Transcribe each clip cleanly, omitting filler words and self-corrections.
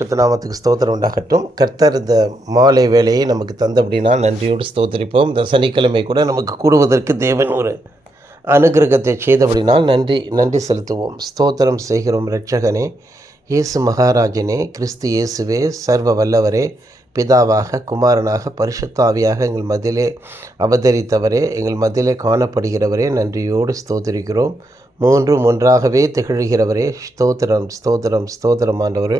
நாமத்துக்கு ஸ்தோத்திரம் உண்டாகட்டும். கர்த்தர் இந்த மாலை வேளையை நமக்கு தந்தபடினா நன்றியோடு ஸ்தோத்திரிப்போம். இந்த சனிக்கிழமை கூட நமக்கு கூடுவதற்கு தேவன் ஒரு அனுகிரகத்தை செய்தபடினால் நன்றி செலுத்துவோம். ஸ்தோத்திரம் செய்கிறோம். இரட்சகனே, இயேசு மகாராஜனே, கிறிஸ்து இயேசுவே, சர்வ வல்லவரே, பிதாவாக, குமாரனாக, பரிசுத்த ஆவியாக எங்கள் மத்தியிலே அவதரித்தவரே, எங்கள் மத்தியிலே காணப்படுகிறவரே, நன்றியோடு ஸ்தோத்திரிக்கிறோம். மூன்றும் ஒன்றாகவே திகழ்கிறவரே, ஸ்தோத்திரம் ஸ்தோத்திரம் ஸ்தோத்திரம். ஆண்டவரே,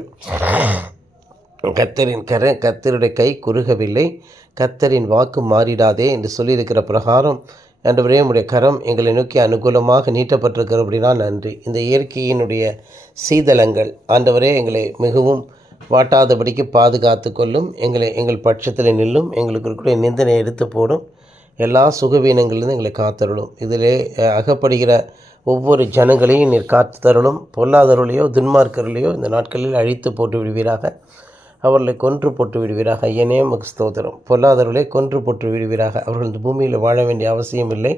கர்த்தருடைய கை குறுகவில்லை, கர்த்தரின் வாக்கு மாறிடாதே என்று சொல்லியிருக்கிற பிரகாரம் ஆண்டவரே, உடைய கரம் எங்களை நோக்கி அனுகூலமாக நீட்டப்பட்டிருக்கிற அப்படின்னா நன்றி. இந்த இயற்கையினுடைய சீதளங்கள் ஆண்டவரே எங்களை மிகவும் வாட்டாதபடிக்கு பாதுகாத்து கொள்ளும். எங்கள் பட்சத்தில் நில்லும். எங்களுக்கு இருக்கக்கூடிய நிந்தனை எடுத்து போடும். எல்லா சுகவீனங்களிலிருந்து எங்களை காத்தருளும். இதிலே அகப்படுகிற ஒவ்வொரு ஜனங்களையும் நீர் காத்து தருளும். பொல்லாதவர்களையோ துன்மார்க்கர்களையோ இந்த நாட்களில் அழித்து போட்டு விடுவீராக. அவர்களை கொன்று போட்டு விடுவீராக. ஐயனே உமக்கு ஸ்தோத்திரம். பொல்லாதவர்களை கொன்று போட்டு விடுவீராக. அவர்கள் இந்த பூமியில் வாழ வேண்டிய அவசியம் இல்லை.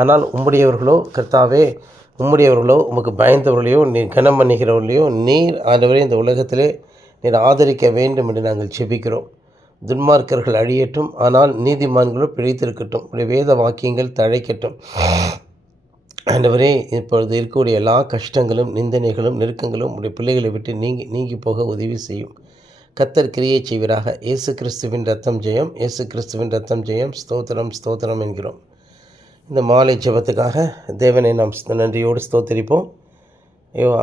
ஆனால் உம்முடையவர்களோ கர்த்தாவே, உம்முடையவர்களோ உமக்கு பயந்தவர்களையோ நீர் கனம் பண்ணுகிறவர்களையோ நீர் ஆண்டவரே இந்த உலகத்திலே நீர் ஆதரிக்க வேண்டும் என்று நாங்கள் ஜெபிக்கிறோம். துன்மார்க்கர்கள் அழியட்டும், ஆனால் நீதிமான்களோ பிழைத்திருக்கட்டும். உடைய வேத வாக்கியங்கள் தழைக்கட்டும். ஆண்டவரே, இப்பொழுது இருக்கக்கூடிய எல்லா கஷ்டங்களும் நிந்தனைகளும் நெருக்கங்களும் உடைய பிள்ளைகளை விட்டு நீங்கி போக உதவி செய்யும். கர்த்தர் கிரியை செய்வீராக. இயேசு கிறிஸ்துவின் ரத்தம் ஜெயம், இயேசு கிறிஸ்துவின் ரத்தம் ஜெயம். ஸ்தோத்திரம் ஸ்தோத்திரம் என்கிறோம். இந்த மாலை ஜெபத்துக்காக தேவனை நாம் நன்றியோடு ஸ்தோத்திரிப்போம்.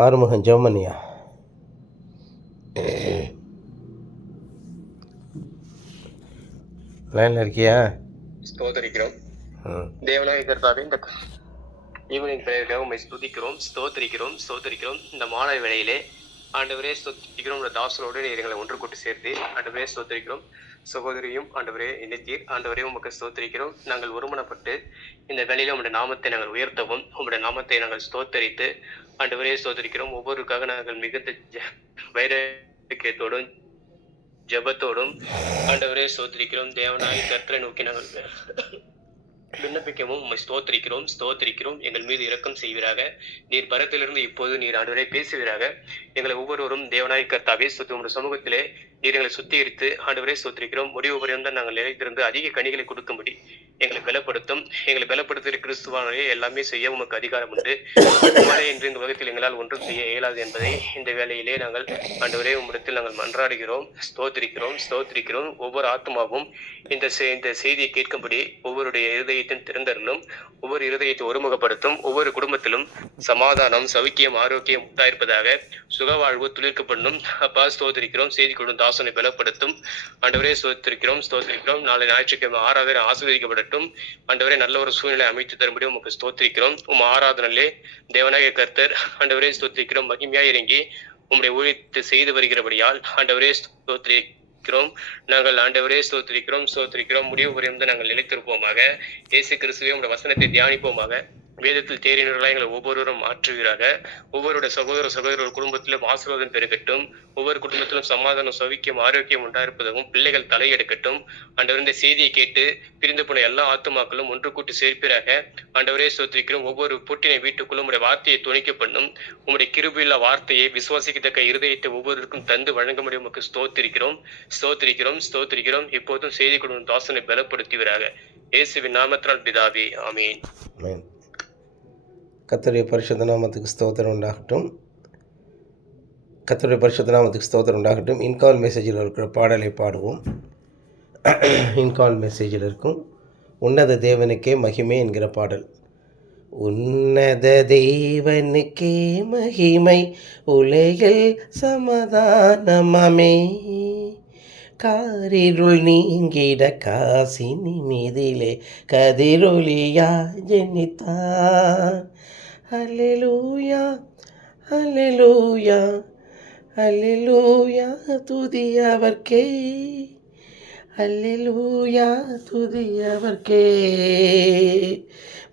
ஆறுமுகம் ஜெபமணியா, லைனில் இருக்கியா? ஸ்தோத்தரிக்கிறோம். தேவனாய கர்த்தாவே, இந்த ஈவினிங் பிரேயருக்காக உண்மை ஸ்துதிக்கிறோம், ஸ்தோத்தரிக்கிறோம். இந்த மாலை வேளையிலே ஆண்டவரே ஸ்தோத்திரிக்கிறோம். இந்த தாசரோடு எங்களை ஒன்று கூட்டு சேர்த்து ஆண்டவரே ஸ்தோத்தரிக்கிறோம். சகோதரியும் ஆண்டவரே இணைத்தீர். ஆண்டவரே உமக்கு ஸ்தோத்தரிக்கிறோம். நாங்கள் ஒருமனப்பட்டு இந்த வேளையில உங்களுடைய நாமத்தை நாங்கள் உயர்த்தவும், உங்களுடைய நாமத்தை நாங்கள் ஸ்தோத்தரித்து ஆண்டவரே ஸ்தோத்தரிக்கிறோம். ஒவ்வொருக்காக நாங்கள் மிகுந்த வைராக்கியத்தோடும் ஜபத்தோடும் ஆண்டவரே ஸ்தோத்திரிக்கிறோம். தேவனாய் கர்த்தரை நோக்கி நாங்கள் விண்ணப்பிக்கவும் உம்மை ஸ்தோத்திரிக்கிறோம். எங்கள் மீது இரக்கம் செய்வீராக. நீர் பரத்திலிருந்து இப்போது நீர் ஆண்டவரே பேசுவீராக. எங்களை ஒவ்வொருவரும் தேவனாய் கர்த்தாவே உங்களுடைய சமூகத்திலே நீர் எங்களை சுத்திகரித்து ஆண்டவரே ஸ்தோத்திரிக்கிறோம். முடிவு பரியந்தம் நாங்கள் நிலைத்திருந்து அதிக கனிகளை கொடுக்கும்படி எங்களை பலப்படுத்துகிற கிறிஸ்துவானே எல்லாமே செய்ய உமக்கு அதிகாரம் உண்டு. என்று இந்த உலகத்தில் எங்களால் ஒன்றும் செய்ய இயலாது என்பதை இந்த வேளையிலே நாங்கள் ஆண்டவரே உம்மிடத்தில் நாங்கள் மன்றாடுகிறோம். ஸ்தோத்திரிக்கிறோம். ஒவ்வொரு ஆத்மாவும் இந்த செய்தியை கேட்கும்படி ஒவ்வொருடைய இருதயத்தின் திறந்தருளும், ஒவ்வொரு இருதயத்தை ஒருமுகப்படுத்தும். ஒவ்வொரு குடும்பத்திலும் சமாதானம், சௌக்கியம், ஆரோக்கியம் உண்டாயிருப்பதாக. சுகவாழ்வு துளிர்க்கப்படணும். அப்பா ஸ்தோத்திரிக்கிறோம். செய்தி கொடும் தாசனை பலப்படுத்தும். ஆண்டவரே ஸ்தோத்திரிக்கிறோம். நாளை ஞாயிற்றுக்கிழமை ஆராதனை ஆசீர்வதிக்கப்படட்டும். ஆண்டவரே நல்ல ஒரு சூழ்நிலை அமைத்து தரும்படி உமக்கு ஸ்தோத்திரிக்கிறோம். ஆராதனையிலே தேவனாய கர்த்தர் ஆண்டவரே ஸ்தோத்திரிக்கிறோம். மகிமையாய் இறங்கி உம்முடைய ஊழியத்தை செய்து வருகிறபடியால் ஆண்டவரே ஸ்தோத்திரிக்கிறோம். நாங்கள் ஆண்டவரே ஸ்தோத்திரிக்கிறோம். முடிவு புரிந்து நாங்கள் நிலைத்திருப்போமாக. இயேசு கிறிஸ்துவே உம்முடைய வசனத்தை தியானிப்போமாக. வேதத்தில் தேறினவர்களாக எங்களை ஒவ்வொருவரும் மாற்றுவீராக. ஒவ்வொருடைய சகோதர குடும்பத்திலும் ஆசீர்வாதம் பெருகட்டும். ஒவ்வொரு குடும்பத்திலும் சமாதானம், சௌக்கியம், ஆரோக்கியம் உண்டாயிருப்பதாகவும் பிள்ளைகள் தலையெடுக்கட்டும். ஆண்டவர் இந்த செய்தியை கேட்டு பிரிந்து போன எல்லா ஆத்துமாக்களும் ஒன்று கூட்டி சேர்ப்பீராக. ஆண்டவரே ஸ்தோத்திரிக்கிறோம். ஒவ்வொரு பூட்டினை வீட்டுக்குள்ளும் உங்களுடைய வார்த்தையை துணிக்கப்படும். உங்களுடைய கிருபையுள்ள வார்த்தையை விசுவாசிக்கத்தக்க இருதயத்தை ஒவ்வொருவருக்கும் தந்து வழங்க முடியும். உமக்கு ஸ்தோத்திரிக்கிறோம். இப்போதும் செய்தி கொடுக்கும் தாசனை பலப்படுத்துவீராக. இயேசுவின் நாமத்தினால் பிதாவே, ஆமீன். கர்த்தருடைய பரிசுத்த நாமத்துக்கு ஸ்தோத்திரம் உண்டாகட்டும். இன்கால் மெசேஜில் இருக்கிற பாடலை பாடுவோம். இன்கால் மெசேஜில் இருக்கும் உன்னத தேவனுக்கே மகிமை என்கிற பாடல். உன்னத தேவனுக்கே மகிமை, உலகில் சமாதானமே, காரிருள் நீங்கிட காசினி மீதிலே கதிரொளியா ஜெனித்தார். அல்லேலூயா, அல்லேலூயா, அல்லேலூயா, துதியவர்க்கே, அல்லேலூயா, துதியவர்க்கே.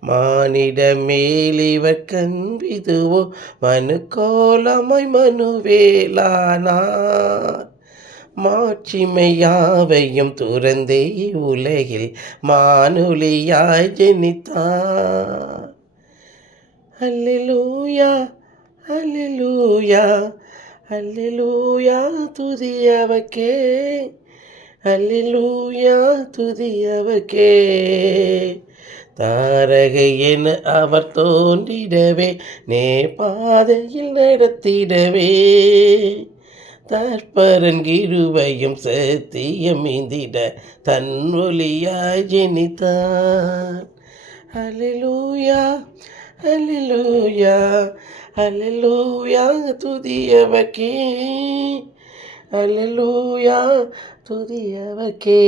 மானிட மேலிவர் கண்பிதுவோ மனுக்கோலமாய் மனுவேலானார். மாட்சிமையாவையும் துறந்தே உலகில் மானொலியாய் ஜெனித்தார். அல்லேலூயா, அல்லேலூயா, அல்லேலூயா துதியவர்க்கே, அல்லேலூயா துதியவர்க்கே. தாரகை என அவர் தோன்றிடவே, பாதையில் நடத்திடவே, தற்பரன் கிருபையும் சத்தியம் மீந்திட தன் ஒளியாய் ஜெனித்தார். அல்லேலூயா அல்லேலூயா அல்லேலூயா துதியவர்க்கே, அல்லேலூயா துதியவர்க்கே.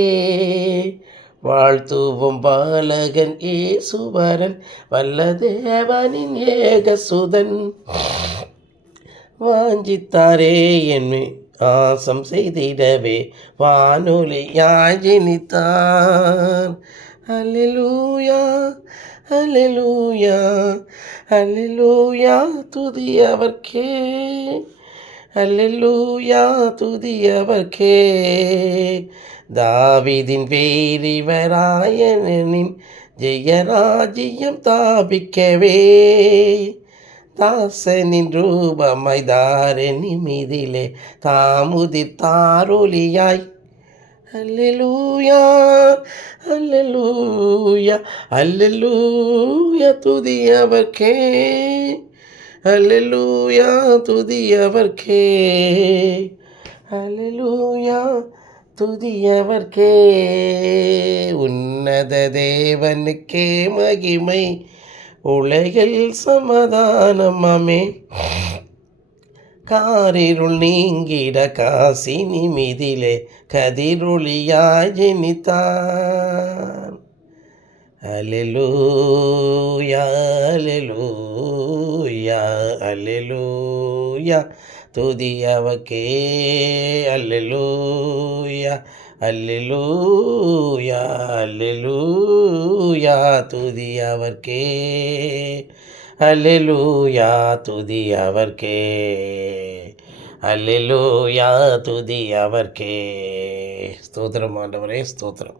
வாழ்த்துவோம் பாலகன் இயேசுவரன், வல்ல தேவனின் ஏகசுதன். வாஞ்சித்தாரே என்னை ஆசம் செய்திடவே, வானொலியாய் ஜெனித்தார். அல்லேலூயா அல்லேலூயா அல்லேலூயா துதியவர்க்கே, அல்லேலூயா துதியவர்க்கே. தாவீதின் பேரிவராயனின் ஜெயராஜ்யம் தாபிக்கவே, தாசனின் ரூபமாய் தாரணி மீதிலே தாமுதித்தாரொலியாய். அல்லேலூயா அல்லேலூயா அல்லேலூயா துதியவர்க்கே, அல்லேலூயா துதியவர்க்கே, அல்லேலூயா துதியவர்க்கே. உன்னத தேவனுக்கே மகிமை, உலகில் சமாதானம் ஆமென். காரிருள் நீங்கிட காசினி மீதிலே கதிரொளியாய் ஜெனித்தார். அல்லேலூயா அல்லேலூயா அல்லேலூயா துதியவர்க்கே, அல்லேலூயா அல்லேலூயா அல்லேலூயா துதியவர்க்கே, அல்லேலூயா துதியவர்க்கே, அல்லேலூயா துதியவர்க்கே. ஸ்தோத்திரம் ஆண்டவரே, ஸ்தோத்திரம்.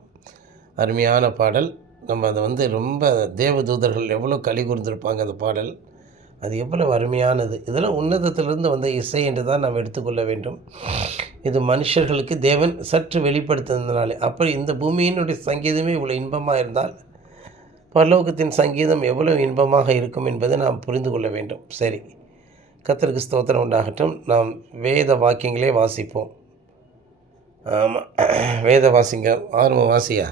அருமையான பாடல். நம்ம அதை ரொம்ப தேவதூதர்கள் எவ்வளோ களி கூர்ந்திருப்பாங்க. அந்த பாடல் அது எவ்வளவு அருமையானது. இதெல்லாம் உன்னதத்திலிருந்து வந்த இசை என்று தான் நாம் எடுத்துக்கொள்ள வேண்டும். இது மனுஷர்களுக்கு தேவன் சற்று வெளிப்படுத்துனதுனாலே. அப்படி இந்த பூமியினுடைய சங்கீதமே இவ்வளோ இன்பமாக இருந்தால் பரலோகத்தின் சங்கீதம் எவ்வளவு இன்பமாக இருக்கும் என்பதை நாம் புரிந்து கொள்ள வேண்டும். சரி, கர்த்தருக்கு ஸ்தோத்திரம் உண்டாகட்டும். நாம் வேத வாக்கியங்களே வாசிப்போம். ஆமாம், வேத வாசிங்க. ஆர்வ வாசியா?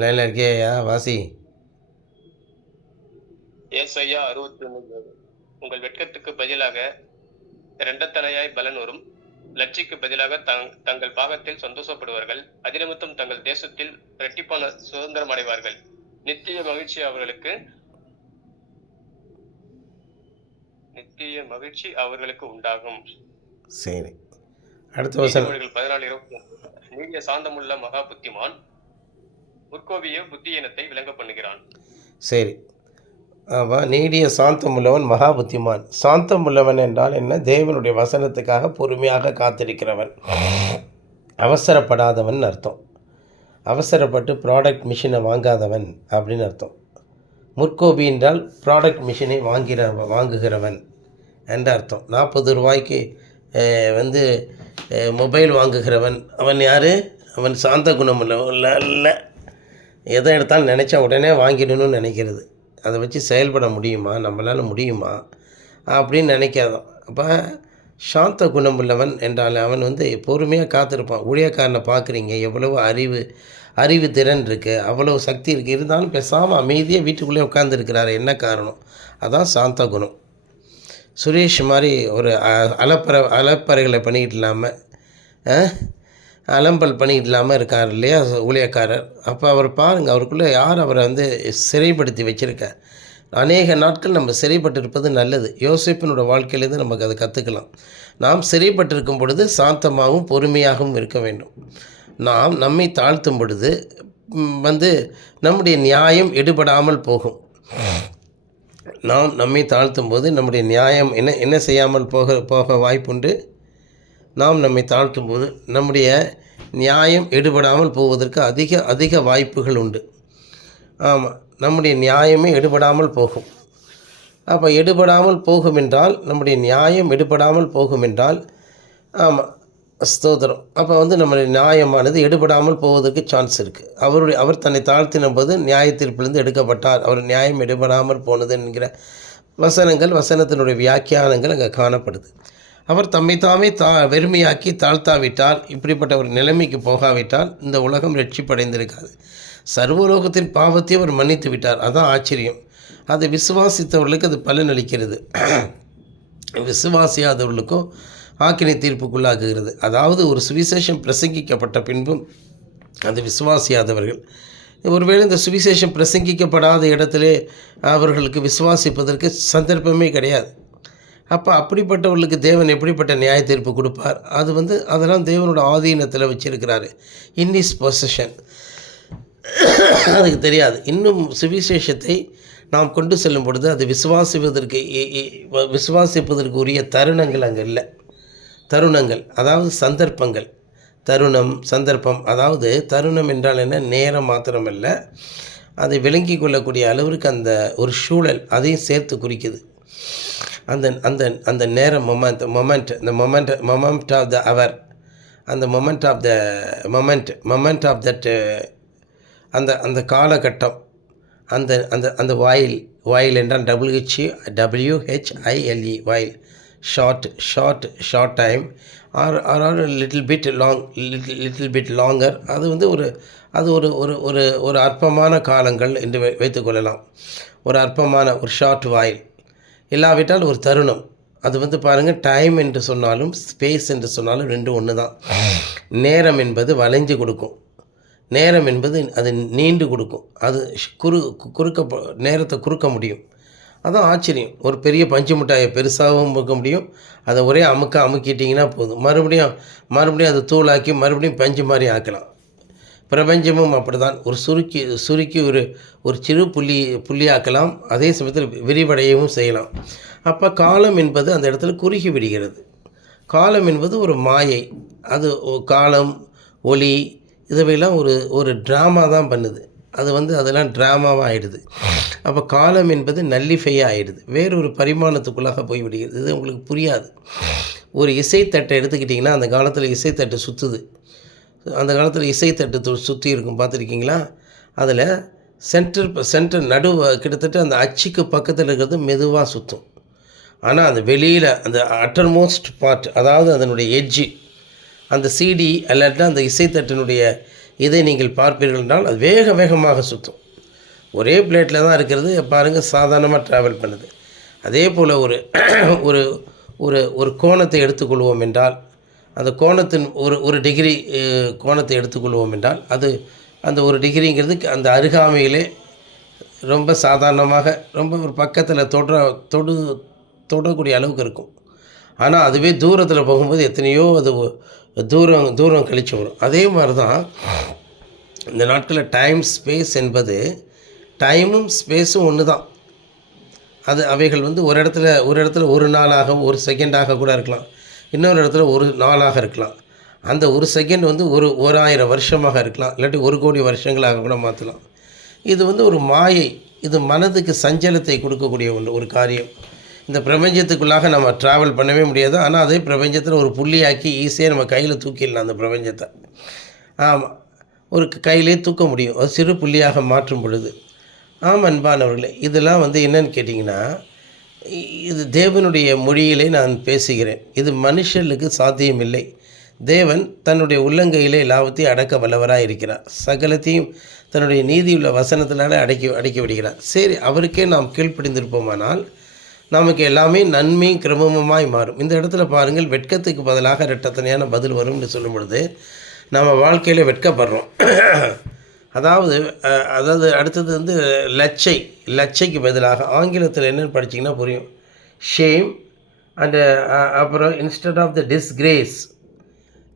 லைனில் இருக்கியா? வாசி. ஏசாயா 61. உங்கள் வெட்கத்துக்கு பதிலாக இரண்டத்தனையாய் பலன் வரும், லட்சிக்கு பதிலாக தங்கள் பாகத்தில் சந்தோஷப்படுவார்கள். அதிநிமித்தம் தங்கள் தேசத்தில் இரட்டிப்பான சுதந்திரம் அடைவார்கள். நித்திய மகிழ்ச்சி அவர்களுக்கு உண்டாகும். சரி, அடுத்த வசனம் 14:20. நீடிய சாந்தமுள்ள மகா புத்திமான் முற்கோபிய புத்தியீனத்தை விளங்க பண்ணுகிறான். சரி, ஆமாம். நீடிய சாந்தம் உள்ளவன் மகா புத்திமான். சாந்தம் உள்ளவன் என்றால் என்ன? தேவனுடைய வசனத்துக்காக பொறுமையாக காத்திருக்கிறவன், அவசரப்படாதவன் அர்த்தம். அவசரப்பட்டு ப்ராடக்ட் மிஷினை வாங்காதவன் அப்படின்னு அர்த்தம். முற்கோபி என்றால் ப்ராடக்ட் மிஷினை வாங்குகிறவன் என்ற அர்த்தம். 40 ரூபாய்க்கு மொபைல் வாங்குகிறவன் அவன் யார்? அவன் சாந்த குணம் இல்லை. எதை எடுத்தாலும் நினச்சா உடனே வாங்கிடணும்னு நினைக்கிறது. அதை வச்சு செயல்பட முடியுமா? நம்மளால் முடியுமா அப்படின்னு நினைக்காதான். அப்போ சாந்த குணம் உள்ளவன் என்றால் அவன் பொறுமையாக காத்திருப்பான். ஊழியக்காரனை பார்க்குறீங்க, எவ்வளவு அறிவு திறன் இருக்குது, அவ்வளோ சக்தி இருக்குது, இருந்தாலும் பேசாமல் அமைதியாக வீட்டுக்குள்ளே உட்காந்துருக்கிறாரு. என்ன காரணம்? அதான் சாந்த குணம். சுரேஷ் மாதிரி ஒரு அலப்பறைகளை பண்ணிக்கிட்டு இல்லாமல் அலம்பல் பண்ணிக்கிட்டு இல்லாமல் இருக்கார் இல்லையா ஊழியக்காரர். அப்போ அவர் பாருங்கள், அவருக்குள்ளே யார் அவரை சிறைப்படுத்தி வச்சுருக்கார். அநேக நாட்கள் நம்ம சிறைப்பட்டிருப்பது நல்லது. யோசேப்பினோட வாழ்க்கையிலேருந்து நமக்கு அதை கற்றுக்கலாம். நாம் சிறைப்பட்டிருக்கும் பொழுது சாந்தமாகவும் பொறுமையாகவும் இருக்க வேண்டும். நாம் நம்மை தாழ்த்தும் பொழுது நம்முடைய நியாயம் எடுபடாமல் போகும். நாம் நம்மை தாழ்த்தும் போது நம்முடைய நியாயம் என்ன செய்யாமல் போக வாய்ப்புண்டு. நாம் நம்மை தாழ்த்தும் போது நம்முடைய நியாயம் எடுபடாமல் போவதற்கு அதிக வாய்ப்புகள் உண்டு. ஆமாம், நம்முடைய நியாயமே எடுபடாமல் போகும். அப்போ எடுபடாமல் போகும் என்றால், நம்முடைய நியாயம் எடுபடாமல் போகும் என்றால், ஆமாம், ஸ்தோத்திரம். அப்போ நம்முடைய நியாயமானது எடுபடாமல் போவதற்கு சான்ஸ் இருக்குது. அவர் தன்னை தாழ்த்தின போது நியாய தீர்ப்பிலிருந்து எடுக்கப்பட்டார். அவர் நியாயம் எடுபடாமல் போனது என்கிற வசனத்தினுடைய வியாக்கியானங்கள் அங்கே காணப்படுது. அவர் தம்மை தாமே வெறுமையாக்கி தாழ்த்தாவிட்டால், இப்படிப்பட்ட ஒரு நிலைமைக்கு போகாவிட்டால் இந்த உலகம் ரட்சிப்படைந்திருக்காது. சர்வலோகத்தின் பாவத்தை அவர் மன்னித்து விட்டார். அதுதான் ஆச்சரியம். அதை விசுவாசித்தவர்களுக்கு அது பலனளிக்கிறது, விசுவாசியாதவர்களுக்கும் ஆக்கினை தீர்ப்புக்குள்ளாக்குகிறது. அதாவது ஒரு சுவிசேஷம் பிரசங்கிக்கப்பட்ட பின்பும் அது விசுவாசியாதவர்கள், ஒருவேளை இந்த சுவிசேஷம் பிரசங்கிக்கப்படாத இடத்திலே அவர்களுக்கு விசுவாசிப்பதற்கு சந்தர்ப்பமே கிடையாது. அப்போ அப்படிப்பட்டவர்களுக்கு தேவன் எப்படிப்பட்ட நியாய தீர்ப்பு கொடுப்பார்? அதெல்லாம் தேவனோட ஆதீனத்தில் வச்சிருக்கிறாரு, இன் இஸ் பொசஷன். அதுக்கு தெரியாது. இன்னும் சுவிசேஷத்தை நாம் கொண்டு செல்லும் பொழுது அது விசுவாசிப்பதற்கு உரிய தருணங்கள் அங்கே இல்லை. தருணங்கள் அதாவது சந்தர்ப்பங்கள். சந்தர்ப்பம் அதாவது தருணம் என்றால் என்ன? நேரம் மாத்திரமல்ல, அதை விளங்கி கொள்ளக்கூடிய அளவிற்கு அந்த ஒரு சூழல் அதையும் சேர்த்து குறிக்குது. அந்த நேரம், மொமெண்ட் ஆஃப் த அவர், அந்த மொமெண்ட் ஆஃப் தட், அந்த காலகட்டம், அந்த வாயில் என்றால் WHILE வாயில், short time or little bit longer. அது ஒரு அற்பமான காலங்கள் என்று வைத்துக்கொள்ளலாம். ஒரு அற்பமான ஒரு ஷார்ட் வாயில், இல்லாவிட்டால் ஒரு தருணம். அது பாருங்கள், டைம் என்று சொன்னாலும் ஸ்பேஸ் என்று சொன்னாலும் ரெண்டும் ஒன்று தான். நேரம் என்பது வளைஞ்சு கொடுக்கும், நேரம் என்பது அது நீண்டு கொடுக்கும். அது நேரத்தை குறுக்க முடியும். அதான் ஆச்சரியம். ஒரு பெரிய பஞ்சு மிட்டாயை பெருசாகவும் கொடுக்க முடியும். அதை ஒரே அமுக்கிட்டிங்கன்னா போதும், மறுபடியும் அதை தூளாக்கி மறுபடியும் பஞ்சு மாதிரி ஆக்கலாம். பிரபஞ்சமும் அப்படி தான். ஒரு சுருக்கி ஒரு சிறு புள்ளியாக்கலாம், அதே சமயத்தில் விரிவடையவும் செய்யலாம். அப்போ காலம் என்பது அந்த இடத்துல குறுகி விடுகிறது. காலம் என்பது ஒரு மாயை. அது காலம், ஒளி, இதுவையெல்லாம் ஒரு ட்ராமா தான் பண்ணுது. அதெல்லாம் ட்ராமாவாக ஆகிடுது. அப்போ காலம் என்பது நல்லிஃபையாக ஆகிடுது, வேறொரு பரிமாணத்துக்குள்ளாக போய் விடுகிறது. இது உங்களுக்கு புரியாது. ஒரு இசைத்தட்டை எடுத்துக்கிட்டிங்கன்னா, அந்த காலத்தில் இசைத்தட்டு சுற்றுது. அந்த காலத்தில் இசைத்தட்டு சுற்றி இருக்கும், பார்த்துருக்கீங்களா? அதில் சென்டர் நடுவு கிட்டத்தட்ட அந்த அச்சுக்கு பக்கத்தில் இருக்கிறது மெதுவாக சுற்றும். ஆனால் அந்த வெளியில் அந்த அட்டர்மோஸ்ட் பார்ட், அதாவது அதனுடைய எட்ஜு, அந்த சிடி அல்லாட்டா அந்த இசைத்தட்டினுடைய இதை நீங்கள் பார்ப்பீர்கள் என்றால் அது வேகமாக சுற்றும். ஒரே பிளேட்டில் தான் இருக்கிறது, பாருங்கள், சாதாரணமாக ட்ராவல் பண்ணுது. அதே போல் ஒரு கோணத்தை எடுத்துக்கொள்வோம் என்றால், அந்த கோணத்தின் ஒரு டிகிரி கோணத்தை எடுத்துக்கொள்வோம் என்றால், அந்த ஒரு டிகிரிங்கிறது அந்த அருகாமையிலே ரொம்ப சாதாரணமாக ரொம்ப ஒரு பக்கத்தில் தொடக்கூடிய அளவுக்கு இருக்கும். ஆனால் அதுவே தூரத்தில் போகும்போது எத்தனையோ அது தூரம் கழிச்சு வரும். அதே மாதிரி தான் இந்த நாட்களில் டைம் ஸ்பேஸ் என்பது, டைமும் ஸ்பேஸும் ஒன்று தான். அவைகள் ஒரு இடத்துல ஒரு நாளாக, ஒரு செகண்டாக கூட இருக்கலாம். இன்னொரு இடத்துல ஒரு நாளாக இருக்கலாம். அந்த ஒரு செகண்ட் 1000 வருஷமாக இருக்கலாம், இல்லாட்டி 1 கோடி வருஷங்களாக கூட மாற்றலாம். இது ஒரு மாயை. இது மனதுக்கு சஞ்சலத்தை கொடுக்கக்கூடிய ஒரு காரியம். இந்த பிரபஞ்சத்துக்குள்ளாக நம்ம ட்ராவல் பண்ணவே முடியாது. ஆனால் அதே பிரபஞ்சத்தில் ஒரு புள்ளியாக்கி ஈஸியாக நம்ம கையில் தூக்கிடலாம். அந்த பிரபஞ்சத்தை ஆமாம், ஒரு கையிலே தூக்க முடியும், அது சிறு புள்ளியாக மாற்றும் பொழுது. ஆமாம் அன்பானவர்களே, இதெல்லாம் என்னன்னு கேட்டிங்கன்னா, இது தேவனுடைய மொழியிலே நான் பேசுகிறேன். இது மனுஷர்களுக்கு சாத்தியமில்லை. தேவன் தன்னுடைய உள்ளங்கையிலே எல்லாவற்றையும் அடக்க வல்லவராக இருக்கிறார். சகலத்தையும் தன்னுடைய நீதியுள்ள வசனத்தினால அடக்கி விடுகிறார். சரி, அவருக்கே நாம் கீழ்ப்படிந்திருப்போமானால் நமக்கு எல்லாமே நன்மையும் கிரமமாய் மாறும். இந்த இடத்துல பாருங்கள், வெட்கத்துக்கு பதிலாக இரட்டத்தனையான பதில் வரும் என்று சொல்லும் பொழுது நம்ம வாழ்க்கையில் வெட்கப்படுறோம். அதாவது அடுத்தது லச்சைக்கு பதிலாக ஆங்கிலத்தில் என்னென்னு படிச்சிங்கன்னா புரியும், ஷேம். அண்டு அப்புறம் இன்ஸ்டெட் ஆஃப் த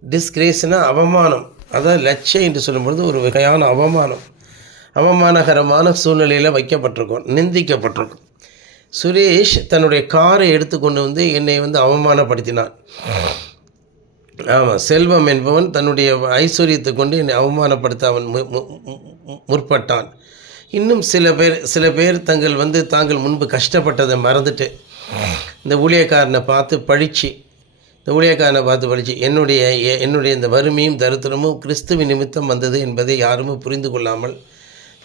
டிஸ்கிரேஸ்னால் அவமானம். அதாவது லச்சை என்று சொல்லும்பொழுது ஒரு வகையான அவமானகரமான சூழ்நிலையில் வைக்கப்பட்டிருக்கும், நிந்திக்கப்பட்டிருக்கும். சுரேஷ் தன்னுடைய காரை எடுத்துக்கொண்டு என்னை அவமானப்படுத்தினான். ஆமாம், செல்வம் என்பவன் தன்னுடைய ஐஸ்வர்யத்தை கொண்டு என்னை அவமானப்படுத்த அவன் முற்பட்டான். இன்னும் சில பேர் தாங்கள் முன்பு கஷ்டப்பட்டதை மறந்துட்டு இந்த ஊழியக்காரனை பார்த்து பழிச்சு என்னுடைய இந்த வறுமையும் தரித்திரமும் கிறிஸ்துவின் நிமித்தம் வந்தது என்பதை யாருமே புரிந்து கொள்ளாமல்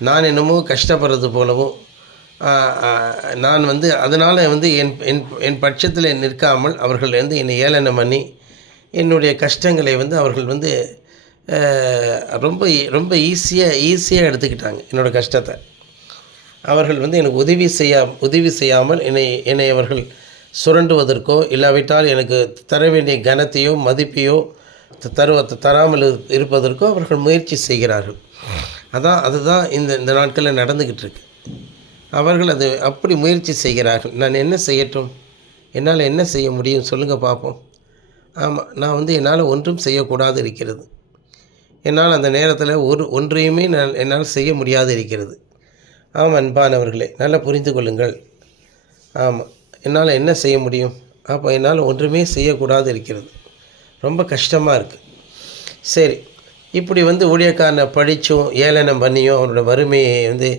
நான் என்னமோ கஷ்டப்படுறது போலவும் நான் அதனால் என் பட்சத்தில் நிற்காமல் அவர்கள் என்னை ஏளனம் பண்ணி என்னுடைய கஷ்டங்களை அவர்கள் ரொம்ப ரொம்ப ஈஸியாக எடுத்துக்கிட்டாங்க. என்னோடய கஷ்டத்தை அவர்கள் எனக்கு உதவி செய்யாமல் என்னை அவர்கள் சுரண்டுவதற்கோ இல்லாவிட்டால் எனக்கு தர வேண்டிய கனத்தையோ மதிப்பையோ தராமல் இருப்பதற்கோ அவர்கள் முயற்சி செய்கிறார்கள். அதுதான் இந்த நாட்களில் நடந்துக்கிட்டு இருக்கு. அவர்கள் அப்படி முயற்சி செய்கிறார்கள். நான் என்ன செய்யட்டும்? என்னால் என்ன செய்ய முடியும் சொல்லுங்கள் பார்ப்போம். ஆமாம், நான் என்னால் ஒன்றும் செய்யக்கூடாது இருக்கிறது. என்னால் அந்த நேரத்தில் ஒன்றையுமே என்னால் செய்ய முடியாது இருக்கிறது. ஆமாம் அன்பானவர்களே, நல்லா புரிந்து கொள்ளுங்கள். ஆமாம், என்னால் என்ன செய்ய முடியும்? அப்போ என்னால் ஒன்றுமே செய்யக்கூடாது இருக்கிறது. ரொம்ப கஷ்டமாக இருக்குது. சரி, இப்படி ஊழியக்காரனை படித்தும் ஏளனம் பண்ணியும் அவனோட வறுமையை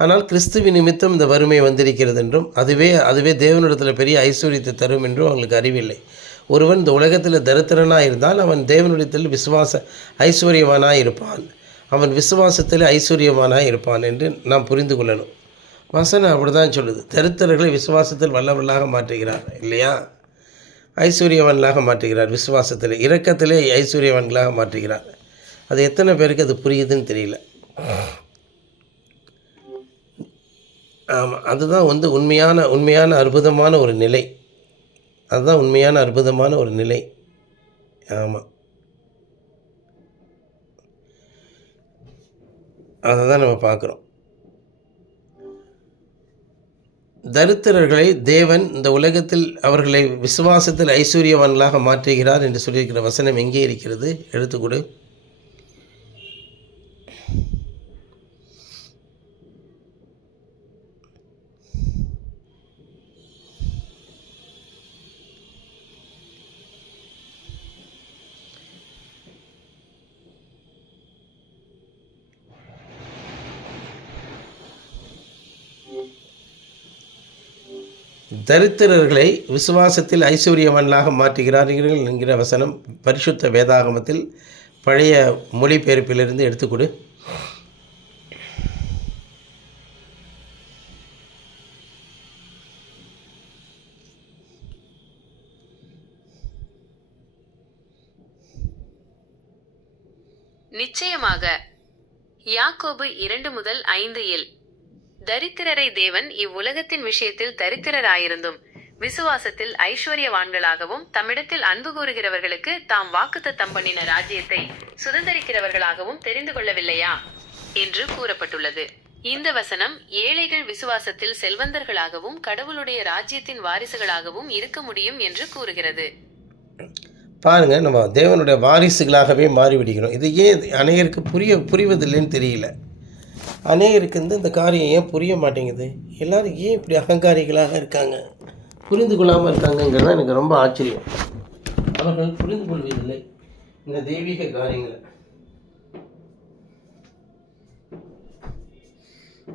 ஆனால் கிறிஸ்துவின் நிமித்தம் இந்த வறுமை வந்திருக்கிறது என்றும் அதுவே தேவனிடத்தில் பெரிய ஐஸ்வர்யத்தை தரும் என்றும் அவங்களுக்கு அறிவில்லை. ஒருவன் இந்த உலகத்தில் தரித்திரனாக இருந்தால் அவன் தேவனிடத்தில் ஐஸ்வர்யவானாக இருப்பான். அவன் விசுவாசத்தில் ஐஸ்வர்யவானாக இருப்பான் என்று நாம் புரிந்து கொள்ளணும். வசனம் அப்படி தான் சொல்லுது. தரித்திரர்களை விசுவாசத்தில் வல்லவர்களாக மாற்றுகிறார் இல்லையா? ஐஸ்வர்யவான்களாக மாற்றுகிறார். விசுவாசத்தில் இரக்கத்திலே ஐஸ்வர்யவான்களாக மாற்றுகிறார். அது எத்தனை பேருக்கு அது புரியுதுன்னு தெரியல. ஆமாம், அதுதான் உண்மையான அற்புதமான ஒரு நிலை. அதுதான் உண்மையான அற்புதமான ஒரு நிலை. ஆமாம், அதை தான் நம்ம பார்க்குறோம். தரித்திரர்களை தேவன் இந்த உலகத்தில் அவர்களை விசுவாசத்தில் ஐஸ்வர்யவான்களாக மாற்றுகிறார் என்று சொல்லியிருக்கிற வசனம் எங்கே இருக்கிறது? எடுத்துக்கொடு. தரித்திரர்களை விசுவாசத்தில் ஐஸ்வர்யவான்களாக மாற்றுகிறார்கள் என்கிற வசனம் பரிசுத்த வேதாகமத்தில் பழைய மொழிபெயர்ப்பிலிருந்து எடுத்துக்கொடு. நிச்சயமாக யாக்கோபு 2:5 தரித்திரரை தேவன் இவ்வுலகத்தின் விஷயத்தில் தரித்திரராயிருந்தும் விசுவாசத்தில் ஐஸ்வர்யவான்களாகவும் தம்மிடத்தில் அன்பு கூறுகிறவர்களுக்கு தாம் வாக்குத்தத்தம் பண்ணின ராஜ்யத்தை சுதந்தரிக்கிறவர்களாகவும் தெரிந்து கொள்ளவில்லையா என்று கூறப்பட்டுள்ளது. இந்த வசனம் ஏழைகள் விசுவாசத்தில் செல்வந்தர்களாகவும் கடவுளுடைய ராஜ்யத்தின் வாரிசுகளாகவும் இருக்க முடியும் என்று கூறுகிறது. பாருங்கள், நம்ம தேவனுடைய வாரிசுகளாகவே மாறிவிடுகிறோம். இது ஏன் அநேகருக்கு புரிவதில்லைன்னு தெரியல. அநேகருக்கு இந்த காரியம் ஏன் புரிய மாட்டேங்குது? எல்லோரும் ஏன் இப்படி அகங்காரிகளாக இருக்காங்க, புரிந்து கொள்ளாமல் இருக்காங்கங்கிறது எனக்கு ரொம்ப ஆச்சரியம். அவர்கள் புரிந்து கொள்வதில்லை இந்த தெய்வீக காரியங்களை.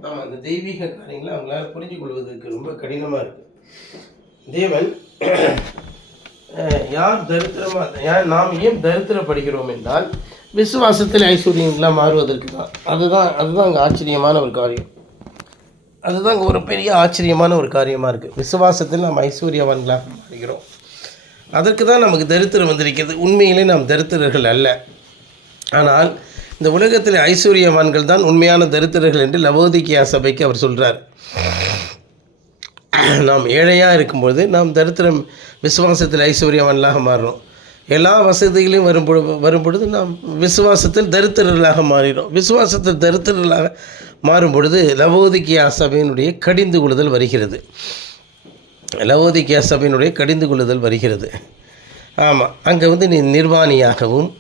ஆமாம், இந்த தெய்வீக காரியங்களை அவங்களால புரிந்து கொள்வதற்கு ரொம்ப கடினமாக இருக்குது. தேவன் நாம் ஏன் தரித்திரப்படுகிறோம் என்றால் விசுவாசத்தில் ஐஸ்வர்யங்களாக மாறுவதற்கு தான். அதுதான் அங்கே ஆச்சரியமான ஒரு காரியம். அதுதான் அங்கே ஒரு பெரிய ஆச்சரியமான ஒரு காரியமாக இருக்குது. விசுவாசத்தில் நாம் ஐஸ்வர்யவான்களாக மாறுகிறோம். அதற்கு தான் நமக்கு தரித்திரம் வந்திருக்கிறது. உண்மையிலே நாம் தரித்திரர்கள் அல்ல. ஆனால் இந்த உலகத்தில் ஐஸ்வர்யவான்கள் தான் உண்மையான தரித்திரர்கள் என்று லவோதிக்கியா சபைக்கு அவர் சொல்கிறார். நாம் ஏழையாக இருக்கும்போது நாம் தரித்திரம் விசுவாசத்தில் ஐஸ்வர்யவான்களாக மாறுறோம். எல்லா வசதிகளையும் வரும்பொழுது நாம் விசுவாசத்தில் தரித்திரர்களாக மாறிடும். விசுவாசத்தில் தரித்திரர்களாக மாறும் பொழுது லவோதிக்கியா சபையினுடைய கடிந்து கொள்ளுதல் வருகிறது. லவோதிக்கியா சபையினுடைய கடிந்து கொள்ளுதல் வருகிறது. ஆமாம், அங்கே நீ நிர்வாணியாகவும்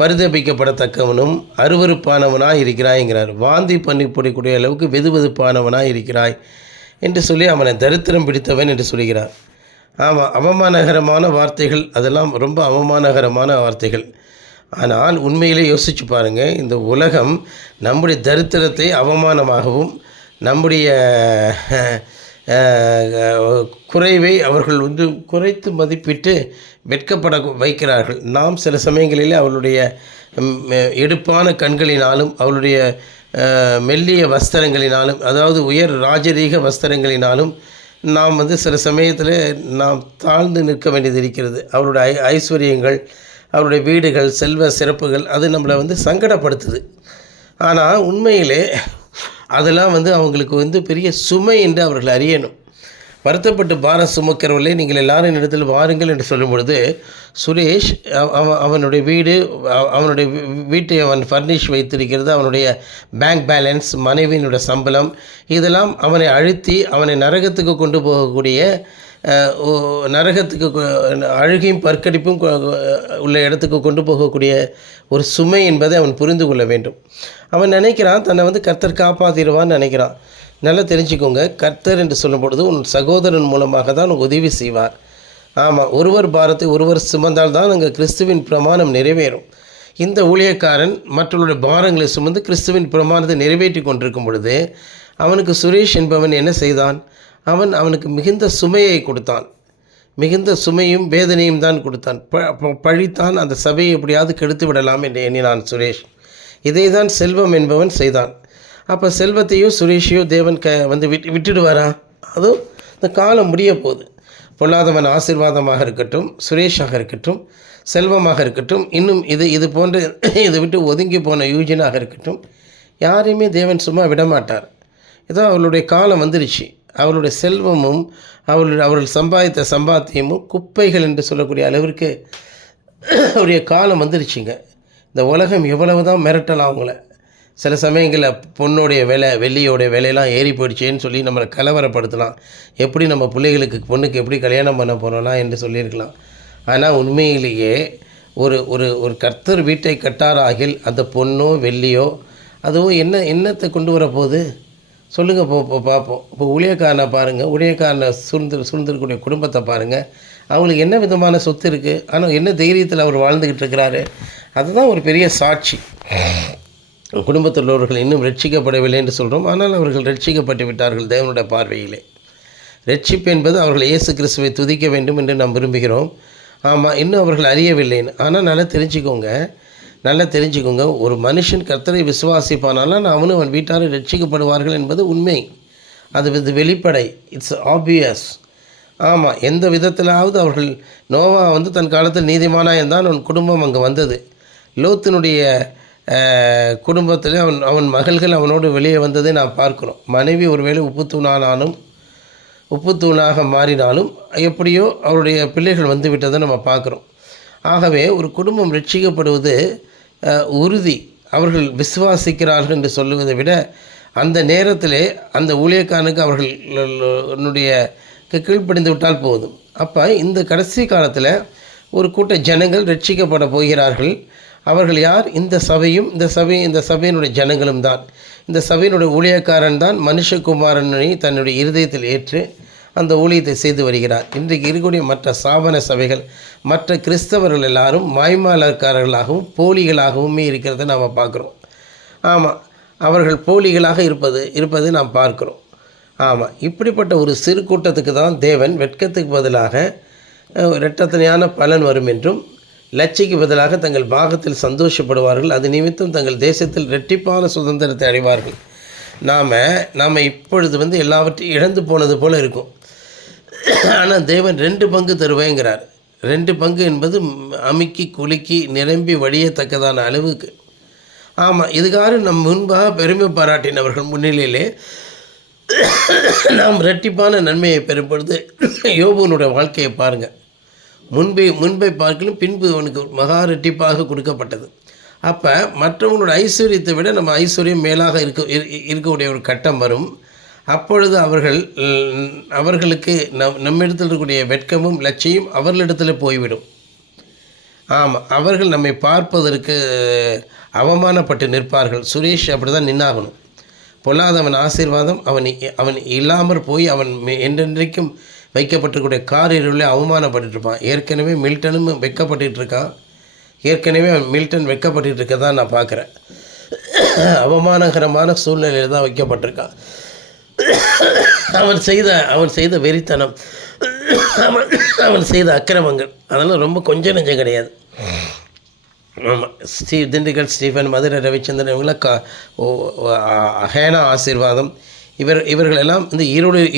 பரிதபிக்கப்படத்தக்கவனும் அருவருப்பானவனாக இருக்கிறாய்ங்கிறார். வாந்தி பண்ணி போடக்கூடிய அளவுக்கு வெதுவெதுப்பானவனாக இருக்கிறாய் என்று சொல்லி அவனை தரித்திரம் பிடித்தவன் என்று சொல்கிறார். ஆமாம், அவமானகரமான வார்த்தைகள், அதெல்லாம் ரொம்ப அவமானகரமான வார்த்தைகள். ஆனால் உண்மையிலே யோசித்து பாருங்கள், இந்த உலகம் நம்முடைய தரித்திரத்தை அவமானமாகவும் நம்முடைய குறைவை அவர்கள் குறைத்து மதிப்பிட்டு வெட்கப்பட வைக்கிறார்கள். நாம் சில சமயங்களில் அவளுடைய எடுப்பான கண்களினாலும் அவளுடைய மெல்லிய வஸ்திரங்களினாலும், அதாவது உயர் ராஜரீக வஸ்திரங்களினாலும் நாம் சில சமயத்தில் நாம் தாழ்ந்து நிற்க வேண்டியது இருக்கிறது. அவருடைய ஐஸ்வர்யங்கள், அவருடைய வீடுகள், செல்வ சிறப்புகள், அது நம்மளை சங்கடப்படுத்துது. ஆனால் உண்மையிலே அதெல்லாம் அவங்களுக்கு பெரிய சுமை என்று அவர்கள் அறியணும். வருத்தப்பட்டு பாரம் சுமக்கிறவர்களே, நீங்கள் எல்லாரும் என்னிடத்தில் வாருங்கள் என்று சொல்லும் பொழுது, சுரேஷ் அவனுடைய வீடு, அவனுடைய வீட்டை அவன் ஃபர்னிஷ் வைத்திருக்கிறது, அவனுடைய பேங்க் பேலன்ஸ், மனைவியினுடைய சம்பளம், இதெல்லாம் அவனை அழுத்தி அவனை நரகத்துக்கு கொண்டு போகக்கூடிய, நரகத்துக்கு அழுகையும் பற்கடிப்பும் உள்ள இடத்துக்கு கொண்டு போகக்கூடிய ஒரு சுமை என்பதை அவன் புரிந்து கொள்ள வேண்டும். அவன் நினைக்கிறான் தன்னை கர்த்தர் காப்பாற்றிடுவான்னு நினைக்கிறான். நல்லா தெரிஞ்சுக்கோங்க, கர்த்தர் என்று சொல்லும் பொழுது உன் சகோதரன் மூலமாக தான் உதவி செய்வார். ஆமாம், ஒருவர் பாரத்தை ஒருவர் சுமந்தால் தான் அங்கே கிறிஸ்துவின் பிரமாணம் நிறைவேறும். இந்த ஊழியக்காரன் மற்றவருடைய பாரங்களை சுமந்து கிறிஸ்துவின் பிரமாணத்தை நிறைவேற்றி கொண்டிருக்கும் பொழுது அவனுக்கு சுரேஷ் என்பவன் என்ன செய்தான்? அவனுக்கு மிகுந்த சுமையை கொடுத்தான். மிகுந்த சுமையும் வேதனையும் தான் கொடுத்தான். பழித்தான். அந்த சபையை எப்படியாவது கெடுத்து விடலாம் என்று எண்ணினான் சுரேஷ். இதை தான் செல்வம் என்பவன் செய்தான். அப்போ செல்வத்தையோ சுரேஷையோ தேவன் விட்டுடுவாரா? அதுவும் இந்த காலம் முடிய போகுது. பொல்லாதவன் ஆசீர்வாதமாக இருக்கட்டும், சுரேஷாக இருக்கட்டும், செல்வமாக இருக்கட்டும், இன்னும் இது போன்ற இதை விட்டு ஒதுங்கி போன யூஜினாக இருக்கட்டும், யாரையுமே தேவன் சும்மா விடமாட்டார். ஏதோ அவளுடைய காலம் வந்துருச்சு. அவளுடைய செல்வமும் அவர்கள் சம்பாதித்த சம்பாத்தியமும் குப்பைகள் என்று சொல்லக்கூடிய அளவிற்கு அவருடைய காலம் வந்துருச்சுங்க. இந்த உலகம் எவ்வளவு தான் மிரட்டலாம் அவங்கள. சில சமயங்களில் பொண்ணுடைய விலை, வெள்ளியோடைய விலையெல்லாம் ஏறி போயிடுச்சேன்னு சொல்லி நம்மளை கலவரப்படுத்தலாம். எப்படி நம்ம பிள்ளைகளுக்கு பொண்ணுக்கு எப்படி கல்யாணம் பண்ண போகிறோம்லாம் என்று சொல்லியிருக்கலாம். ஆனால் உண்மையிலேயே ஒரு கர்த்தர் வீட்டை கட்டாராகில் அந்த பொண்ணோ வெள்ளியோ அதுவோ என்னத்தை கொண்டு வர போகுது சொல்லுங்கள். பார்ப்போம். இப்போ ஊழியக்காரனை பாருங்கள், ஊழியக்காரனை சூழ்ந்திருக்கக்கூடிய குடும்பத்தை பாருங்கள். அவங்களுக்கு என்ன விதமான சொத்து இருக்குது, ஆனால் என்ன தைரியத்தில் அவர் வாழ்ந்துக்கிட்டு இருக்கிறாரு. அதுதான் ஒரு பெரிய சாட்சி. குடும்பத்தில் உள்ளவர்கள் இன்னும் ரட்சிக்கப்படவில்லை என்று சொல்கிறோம், ஆனால் அவர்கள் ரட்சிக்கப்பட்டு விட்டார்கள் தேவனுடைய பார்வையிலே. ரட்சிப்பு என்பது அவர்கள் இயேசு கிறிஸ்துவை துதிக்க வேண்டும் என்று நாம் விரும்புகிறோம். ஆமாம், இன்னும் அவர்கள் அறியவில்லைன்னு. ஆனால் நல்லா தெரிஞ்சுக்கோங்க, ஒரு மனுஷன் கர்த்தரை விசுவாசிப்பானாலும் அவனும் அவன் வீட்டாரை ரட்சிக்கப்படுவார்கள் என்பது உண்மை. அது வெளிப்படை, இட்ஸ் ஆப்வியஸ். ஆமாம், எந்த விதத்திலாவது அவர்கள் நோவா தன் காலத்தில் நீதிமானாக இருந்தால் அவன் குடும்பம் அங்கே வந்தது. லோத்தினுடைய குடும்பத்தில் அவன் மகள்கள் அவனோடு வெளியே வந்ததை நாம் பார்க்குறோம். மனைவி ஒருவேளை உப்புத்தூணாக மாறினாலும் எப்படியோ அவருடைய பிள்ளைகள் வந்து விட்டதை நம்ம பார்க்குறோம். ஆகவே ஒரு குடும்பம் ரட்சிக்கப்படுவது உறுதி. அவர்கள் விசுவாசிக்கிறார்கள் என்று சொல்லுவதை விட அந்த நேரத்திலே அந்த ஊழியக்காரனுக்கு அவர்களுடைய கீழ்ப்படிந்து விட்டால் போதும். அப்போ இந்த கடைசி காலத்தில் ஒரு கூட்ட ஜனங்கள் ரட்சிக்கப்பட போகிறார்கள். அவர்கள் யார்? இந்த சபையினுடைய ஜனங்களும் தான். இந்த சபையினுடைய ஊழியக்காரன் தான் மனுஷகுமாரனை தன்னுடைய இருதயத்தில் ஏற்று அந்த ஊழியத்தை செய்து வருகிறார். இன்றைக்கு இருக்கக்கூடிய மற்ற ஸ்தாபன சபைகள், மற்ற கிறிஸ்தவர்கள் எல்லாரும் மாய்மாலக்காரர்களாகவும் போலிகளாகவுமே இருக்கிறத நாம் பார்க்குறோம். ஆமாம், அவர்கள் போலிகளாக இருப்பதை நாம் பார்க்குறோம். ஆமாம், இப்படிப்பட்ட ஒரு சிறு கூட்டத்துக்கு தான் தேவன் வெட்கத்துக்கு பதிலாக இரட்டத்தனையான பலன் வரும் என்றும், லட்சிக்கு பதிலாக தங்கள் பாகத்தில் சந்தோஷப்படுவார்கள், அது நிமித்தம் தங்கள் தேசத்தில் இரட்டிப்பான சுதந்திரத்தை அடைவார்கள். நாம் இப்பொழுது எல்லாவற்றையும் இழந்து போனது போல் இருக்கும். ஆனால் தேவன் 2 பங்கு தருவேங்கிறார். 2 பங்கு என்பது அமுக்கி குலுக்கி நிரம்பி வழியத்தக்கதான அளவுக்கு. ஆமாம், இதுக்காக நம் முன்பாக பெருமை பாராட்டினவர்கள் முன்னிலையிலே நாம் இரட்டிப்பான நன்மையை பெறும்பொழுது யோபுனுடைய வாழ்க்கையை பாருங்கள். முன்பை பார்க்கலும் பின்பு அவனுக்கு மகா இரட்டிப்பாக கொடுக்கப்பட்டது. அப்போ மற்றவங்களோட ஐஸ்வர்யத்தை விட நம்ம ஐஸ்வர்யம் மேலாக இருக்கக்கூடிய ஒரு கட்டம் வரும். அப்பொழுது அவர்களுக்கு நம்மிடத்தில் இருக்கக்கூடிய வெட்கமும் லட்சியம் அவர்களிடத்தில் போய்விடும். ஆமாம், அவர்கள் நம்மை பார்ப்பதற்கு அவமானப்பட்டு நிற்பார்கள். சுரேஷ் அப்படி தான் நின்னாகணும். பொல்லாதவன் ஆசீர்வாதம் அவன் இல்லாமற் போய் அவன் என்றென்றைக்கும் வைக்கப்பட்டிருக்கக்கூடிய காரிருளை அவமானப்பட்டுருப்பான். ஏற்கனவே மில்டனும் வெக்கப்பட்டு இருக்கான். ஏற்கனவே மில்டன் வெக்கப்பட்டு இருக்கதான் நான் பார்க்குறேன். அவமானகரமான சூழ்நிலையில் தான் வைக்கப்பட்டிருக்கான். அவன் செய்த வெறித்தனம், அவன் செய்த அக்கிரமங்கள் அதெல்லாம் ரொம்ப கொஞ்சம் நெஞ்சம் கிடையாது. ஆமாம், திண்டுக்கல் ஸ்டீஃபன், மதுரை ரவிச்சந்திரன், இவங்களாம் ஹேனா ஆசீர்வாதம், இவர்களெல்லாம் இந்த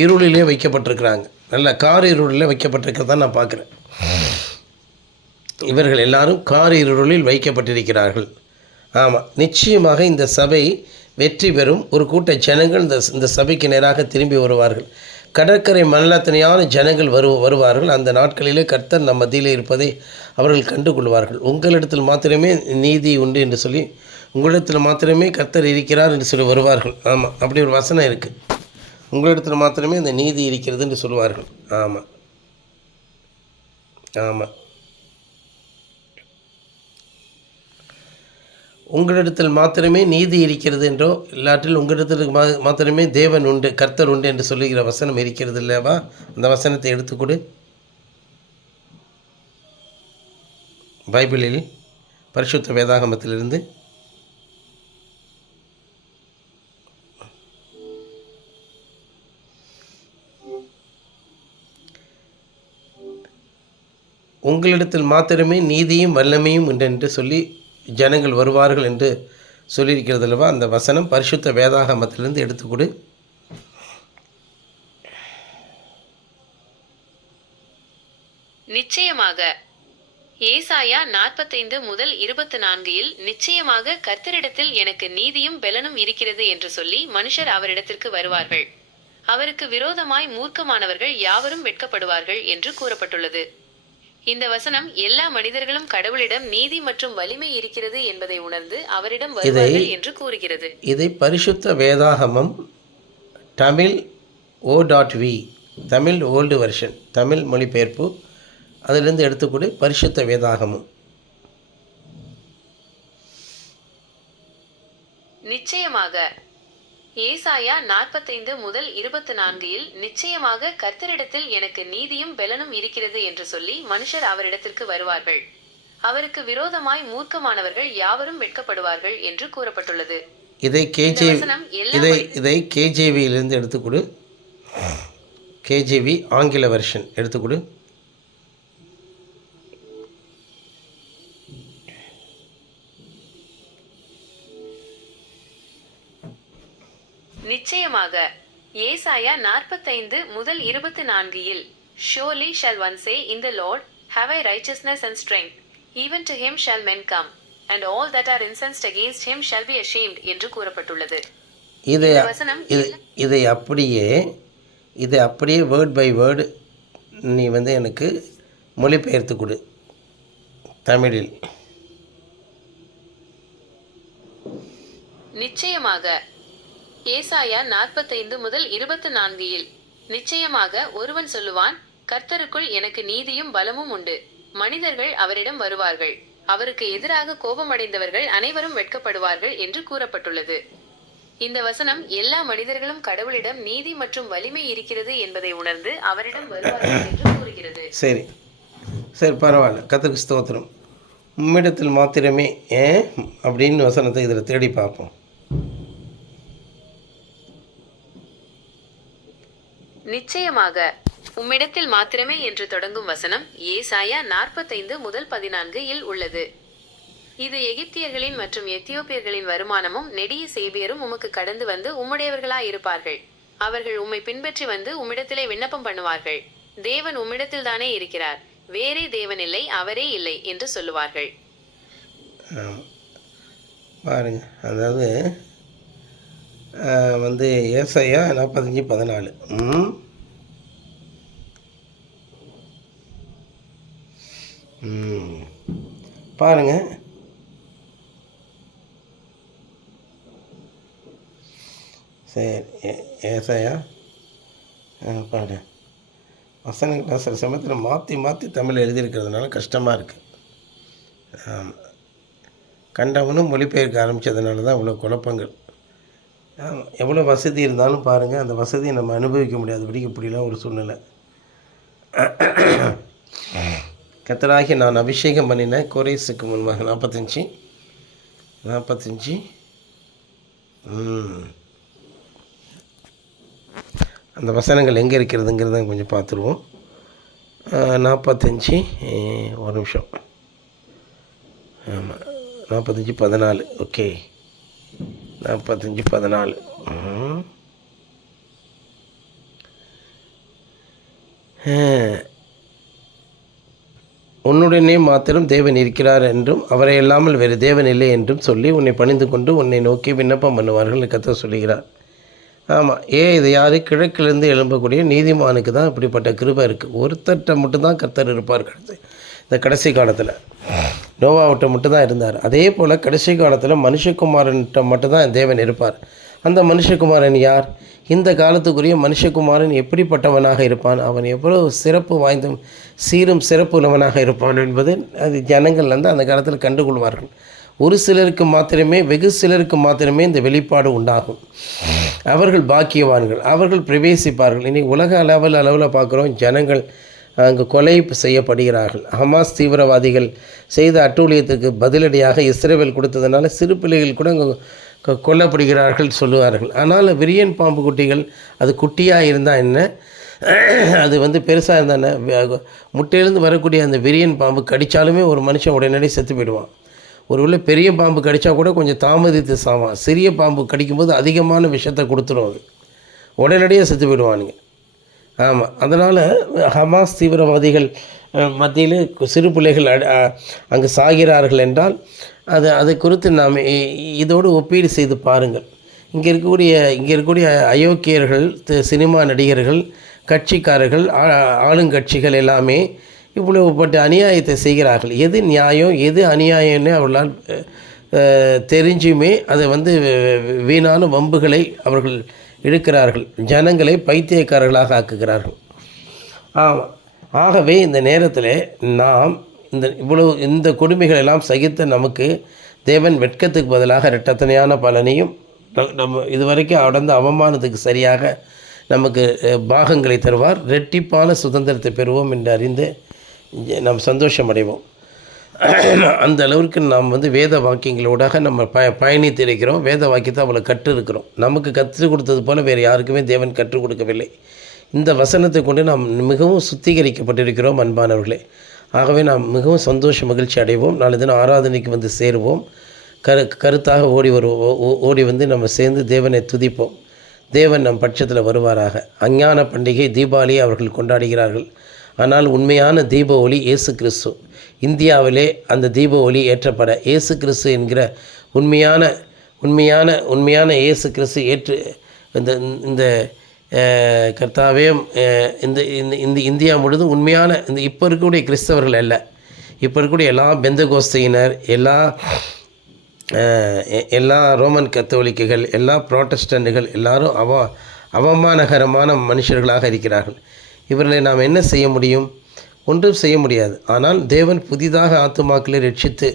இருளிலே வைக்கப்பட்டிருக்கிறாங்க. நல்ல இருளிலே வைக்கப்பட்டிருக்கிறதான் நான் பார்க்குறேன். இவர்கள் எல்லாரும் இருளில் வைக்கப்பட்டிருக்கிறார்கள். ஆமாம், நிச்சயமாக இந்த சபை வெற்றி பெறும். ஒரு கூட்ட ஜனங்கள் இந்த சபைக்கு நேராக திரும்பி வருவார்கள். கடற்கரை மணலத்தனையான ஜனங்கள் வருவார்கள். அந்த நாட்களிலே கர்த்தர் நம் மத்தியிலே இருப்பதை அவர்கள் கண்டுகொள்வார்கள். உங்களிடத்தில் மாத்திரமே நீதி உண்டு என்று சொல்லி, உங்களிடத்தில் மாத்திரமே கர்த்தர் இருக்கிறார் என்று சொல்லி வருவார்கள். ஆமாம், அப்படி ஒரு வசனம் இருக்குது. உங்களிடத்தில் மாத்திரமே அந்த நீதி இருக்கிறது என்று சொல்வார்கள். ஆமாம் ஆமாம், உங்களிடத்தில் மாத்திரமே நீதி இருக்கிறது என்றோ, இல்லாட்டில் உங்களிடத்தில் மாத்திரமே தேவன் உண்டு, கர்த்தர் உண்டு என்று சொல்லுகிற வசனம் இருக்கிறது இல்லையாவா? அந்த வசனத்தை எடுத்துக்கொடு. பைபிளில் பரிசுத்த வேதாகமத்திலிருந்து உங்களிடத்தில் மாத்திரமே நீதியும் வல்லமையும் உண்டு என்று சொல்லி ஜனங்கள் வருவார்கள் என்று சொல்லியிருக்கிறது அல்லவா? அந்த வசனம் பரிசுத்த வேதாகமத்திலிருந்து எடுத்துக்கொடு. நிச்சயமாக ஏசாயா 45:24 நிச்சயமாக கர்த்தரிடத்தில் எனக்கு நீதியும் பெலனும் இருக்கிறது என்று சொல்லி மனுஷர் அவரிடத்திற்கு வருவார்கள். அவருக்கு விரோதமாய் மூர்க்கமானவர்கள் யாவரும் வெட்கப்படுவார்கள் என்று கூறப்பட்டுள்ளது. இந்த வசனம் எல்லா மனிதர்களும் கடவுளிடம் நீதி மற்றும் வலிமை இருக்கிறது என்பதை உணர்ந்து அவரிடம் வருவார்கள் என்று கூறுகிறது. இதை பரிசுத்த வேதாகமம் Tamil O.V, Tamil old version, Tamil மொழிபெயர்ப்பு, அதிலிருந்து எடுத்துக்கூட பரிசுத்த வேதாகமம். நிச்சயமாக ஏசாயா 45:24 நிச்சயமாக கர்த்தரிடத்தில் எனக்கு நீதியும் பெலனும் இருக்கிறது என்று சொல்லி மனுஷர் அவரிடத்திற்கு வருவார்கள். அவருக்கு விரோதமாய் மூர்க்கமானவர்கள் யாவரும் வெட்கப்படுவார்கள் என்று கூறப்பட்டுள்ளது. இதை கேஜேவியிலிருந்து எடுத்துக்கொடு. கேஜேவி ஆங்கில வெர்ஷன் எடுத்துக்கொடு. நிச்சயமாக ஏசாயா 45:24 Surely shall one say in the Lord, have I righteousness and strength, even to him shall men come, and all that are incensed against him shall be ashamed என்று கூறப்பட்டுள்ளது. இதை அப்படியே வேர்ட் பை வேர்டு நீ எனக்கு மொழிபெயர்த்து கொடு தமிழில். நிச்சயமாக ஏசாயா 45:24 நிச்சயமாக ஒருவன் சொல்லுவான், கர்த்தருக்குள் எனக்கு நீதியும் பலமும் உண்டு. மனிதர்கள் அவரிடம் வருவார்கள். அவருக்கு எதிராக கோபமடைந்தவர்கள் அனைவரும் வெட்கப்படுவார்கள் என்று கூறப்பட்டுள்ளது. இந்த வசனம் எல்லா மனிதர்களும் கடவுளிடம் நீதி மற்றும் வலிமை இருக்கிறது என்பதை உணர்ந்து அவரிடம் வருவார்கள் என்று கூறுகிறது. சரி, பரவாயில்ல. கர்த்தருக்கு ஸ்தோத்திரம். உம்மிடத்தில் மாத்திரமே அப்படின்னு வசனத்தை இதில் தேடி பார்ப்போம். நிச்சயமாக உம்மிடத்தில் மாத்திரமே என்று தொடங்கும் வசனம் ஏசாயா 45:14 உள்ளது. இது எகிப்தியர்களின் மற்றும் எத்தியோப்பியர்களின் வருமானமும் நெடிய சேபியரும் உமக்கு கடந்து வந்து உம்முடையவர்களாய் இருப்பார்கள். அவர்கள் உம்மை பின்பற்றி வந்து உம்மிடத்திலே விண்ணப்பம் பண்ணுவார்கள். தேவன் உம்மிடத்தில் தானே இருக்கிறார், வேறே தேவன் இல்லை, அவரே இல்லை என்று சொல்லுவார்கள். பாருங்க, அதாவது ஏசாயா 45:14 பாருங்க. சரி, ஏசாயா பாரு, வசனங்கள் சில சமயத்தில் மாற்றி தமிழ் எழுதியிருக்கிறதுனால கஷ்டமாக இருக்குது. ஆமாம், கண்டவனும் மொழிபெயர்க்க ஆரம்பித்ததுனால தான் இவ்வளோ குழப்பங்கள். எவ்வளோ வசதி இருந்தாலும் பாருங்கள், அந்த வசதியை நம்ம அனுபவிக்க முடியாதபடிக்கு இப்படிலாம் ஒரு சூழ்நிலை. கர்த்தராகிய நான் அபிஷேகம் பண்ணின கோரேசுக்கு முன்பாக 45 அந்த வசனங்கள் எங்கே இருக்கிறதுங்கிறத கொஞ்சம் பார்த்துருவோம். 45 ஒரு நிமிஷம். ஆமாம், 45:14. ஓகே, 45:14. உன்னுடனே மாத்திரம் தேவன் இருக்கிறார் என்றும் அவரை இல்லாமல் வேறு தேவன் இல்லை என்றும் சொல்லி உன்னை பணிந்து கொண்டு உன்னை நோக்கி விண்ணப்பம் பண்ணுவார்கள் கர்த்தர் சொல்லுகிறார். ஆமாம், இது யார்? கிழக்கிலிருந்து எழும்பக்கூடிய நீதிமானுக்கு தான் இப்படிப்பட்ட கிருபை இருக்குது. ஒருத்தர்கிட்ட மட்டும்தான் கர்த்தர் இருப்பார். இந்த கடைசி காலத்தில் நோவாவிட்ட மட்டும்தான் இருந்தார். அதே போல் கடைசி காலத்தில் மனுஷகுமாரன்கிட்ட மட்டும்தான் தேவன் இருப்பார். அந்த மனுஷகுமாரன் யார்? இந்த காலத்துக்குரிய மனுஷகுமாரன் எப்படிப்பட்டவனாக இருப்பான், அவன் எவ்வளோ சிறப்பு வாய்ந்த சீரும் சிறப்பு உள்ளவனாக இருப்பான் என்பது அது ஜனங்கள் வந்து அந்த காலத்தில் கண்டுகொள்வார்கள். ஒரு சிலருக்கு மாத்திரமே, வெகு சிலருக்கு மாத்திரமே இந்த வெளிப்பாடு உண்டாகும். அவர்கள் பாக்கியவான்கள், அவர்கள் பிரவேசிப்பார்கள். இன்றைக்கி உலக அளவில் பார்க்குறோம், ஜனங்கள் அங்கு கொலை செய்யப்படுகிறார்கள். ஹமாஸ் தீவிரவாதிகள் செய்த அட்டூழியத்துக்கு பதிலடியாக இஸ்ரேல் கொடுத்ததுனால சிறு பிள்ளைகள் கூட அங்கே கொல்லப்படுகிறார்கள் சொல்லுவார்கள். ஆனால் விரியன் பாம்பு குட்டிகள், அது குட்டியாக இருந்தால் என்ன, அது வந்து பெருசாக இருந்தால் என்ன, முட்டையிலேருந்து வரக்கூடிய அந்த விரியன் பாம்பு கடித்தாலுமே ஒரு மனுஷன் உடனடி செத்து போயிடுவான். ஒருவேளை பெரிய பாம்பு கடித்தா கூட கொஞ்சம் தாமதித்து சாவான். சிறிய பாம்பு கடிக்கும்போது அதிகமான விஷத்தை கொடுத்துரும், அது உடனடியாக செத்து போயிடுவானுங்க. ஆமாம், அதனால் ஹமாஸ் தீவிரவாதிகள் மத்தியில் சிறு பிள்ளைகள் அங்கு சாகிறார்கள் என்றால் அதை குறித்து நாம் இதோடு ஒப்பீடு செய்து பாருங்கள். இங்கே இருக்கக்கூடிய அயோக்கியர்கள், சினிமா நடிகர்கள், கட்சிக்காரர்கள், ஆளுங்கட்சிகள் எல்லாமே இவ்வளவுப்பட்ட அநியாயத்தை செய்கிறார்கள். எது நியாயம் எது அநியாயம்னு அவர்களால் தெரிஞ்சுமே அதை வந்து வீணான வம்புகளை அவர்கள் இழுக்கிறார்கள். ஜனங்களை பைத்தியக்காரர்களாக ஆக்குகிறார்கள். ஆமாம், ஆகவே இந்த நேரத்தில் நாம் இந்த கொடுமைகள் எல்லாம் சகித்த நமக்கு தேவன் வெட்கத்துக்கு பதிலாக இரட்டத்தனையான பலனையும் நம்ம இதுவரைக்கும் அடர்ந்த அவமானத்துக்கு சரியாக நமக்கு பாகங்களை தருவார். இரட்டிப்பான சுதந்திரத்தை பெறுவோம் என்று அறிந்து நாம் சந்தோஷம் அடைவோம். அந்த அளவிற்கு நாம் வந்து வேத வாக்கியங்களோடாக நம்ம பயணித்து இருக்கிறோம். வேத வாக்கியத்தை அவ்வளோ கற்று இருக்கிறோம். நமக்கு கற்றுக் கொடுத்தது போல் வேறு யாருக்குமே தேவன் கற்றுக் கொடுக்கவில்லை. இந்த வசனத்தை கொண்டு நாம் மிகவும் சுத்திகரிக்கப்பட்டிருக்கிறோம் அன்பானவர்களே. ஆகவே நாம் மிகவும் சந்தோஷ மகிழ்ச்சி அடைவோம். நாளை தினம் ஆராதனைக்கு வந்து சேருவோம். கருத்தாக ஓடி வந்து நம்ம சேர்ந்து தேவனை துதிப்போம். தேவன் நம் பட்சத்தில் வருவாராக. அஞ்ஞான பண்டிகை தீபாவளியை அவர்கள் கொண்டாடுகிறார்கள். ஆனால் உண்மையான தீப ஒளி இயேசு கிறிஸ்து. இந்தியாவிலே அந்த தீப ஒளி ஏற்றப்பட இயேசு கிறிஸ்து என்கிற உண்மையான இயேசு கிறிஸ்து இந்த கர்த்தாவே இந்த இந்தியா முழுதும் உண்மையான இப்போ இருக்கக்கூடிய கிறிஸ்தவர்கள் அல்ல, இப்போ இருக்கக்கூடிய எல்லா பெந்தகோஸ்தையினர், எல்லா ரோமன் கத்தோலிக்குகள், எல்லா புரோட்டஸ்டன்ட்டுகள் எல்லாரும் அவமானகரமான மனுஷர்களாக இருக்கிறார்கள். இவர்களை நாம் என்ன செய்ய முடியும்? ஒன்றும் செய்ய முடியாது. ஆனால் தேவன் புதிதாக ஆத்துமாக்களை ரட்சித்து,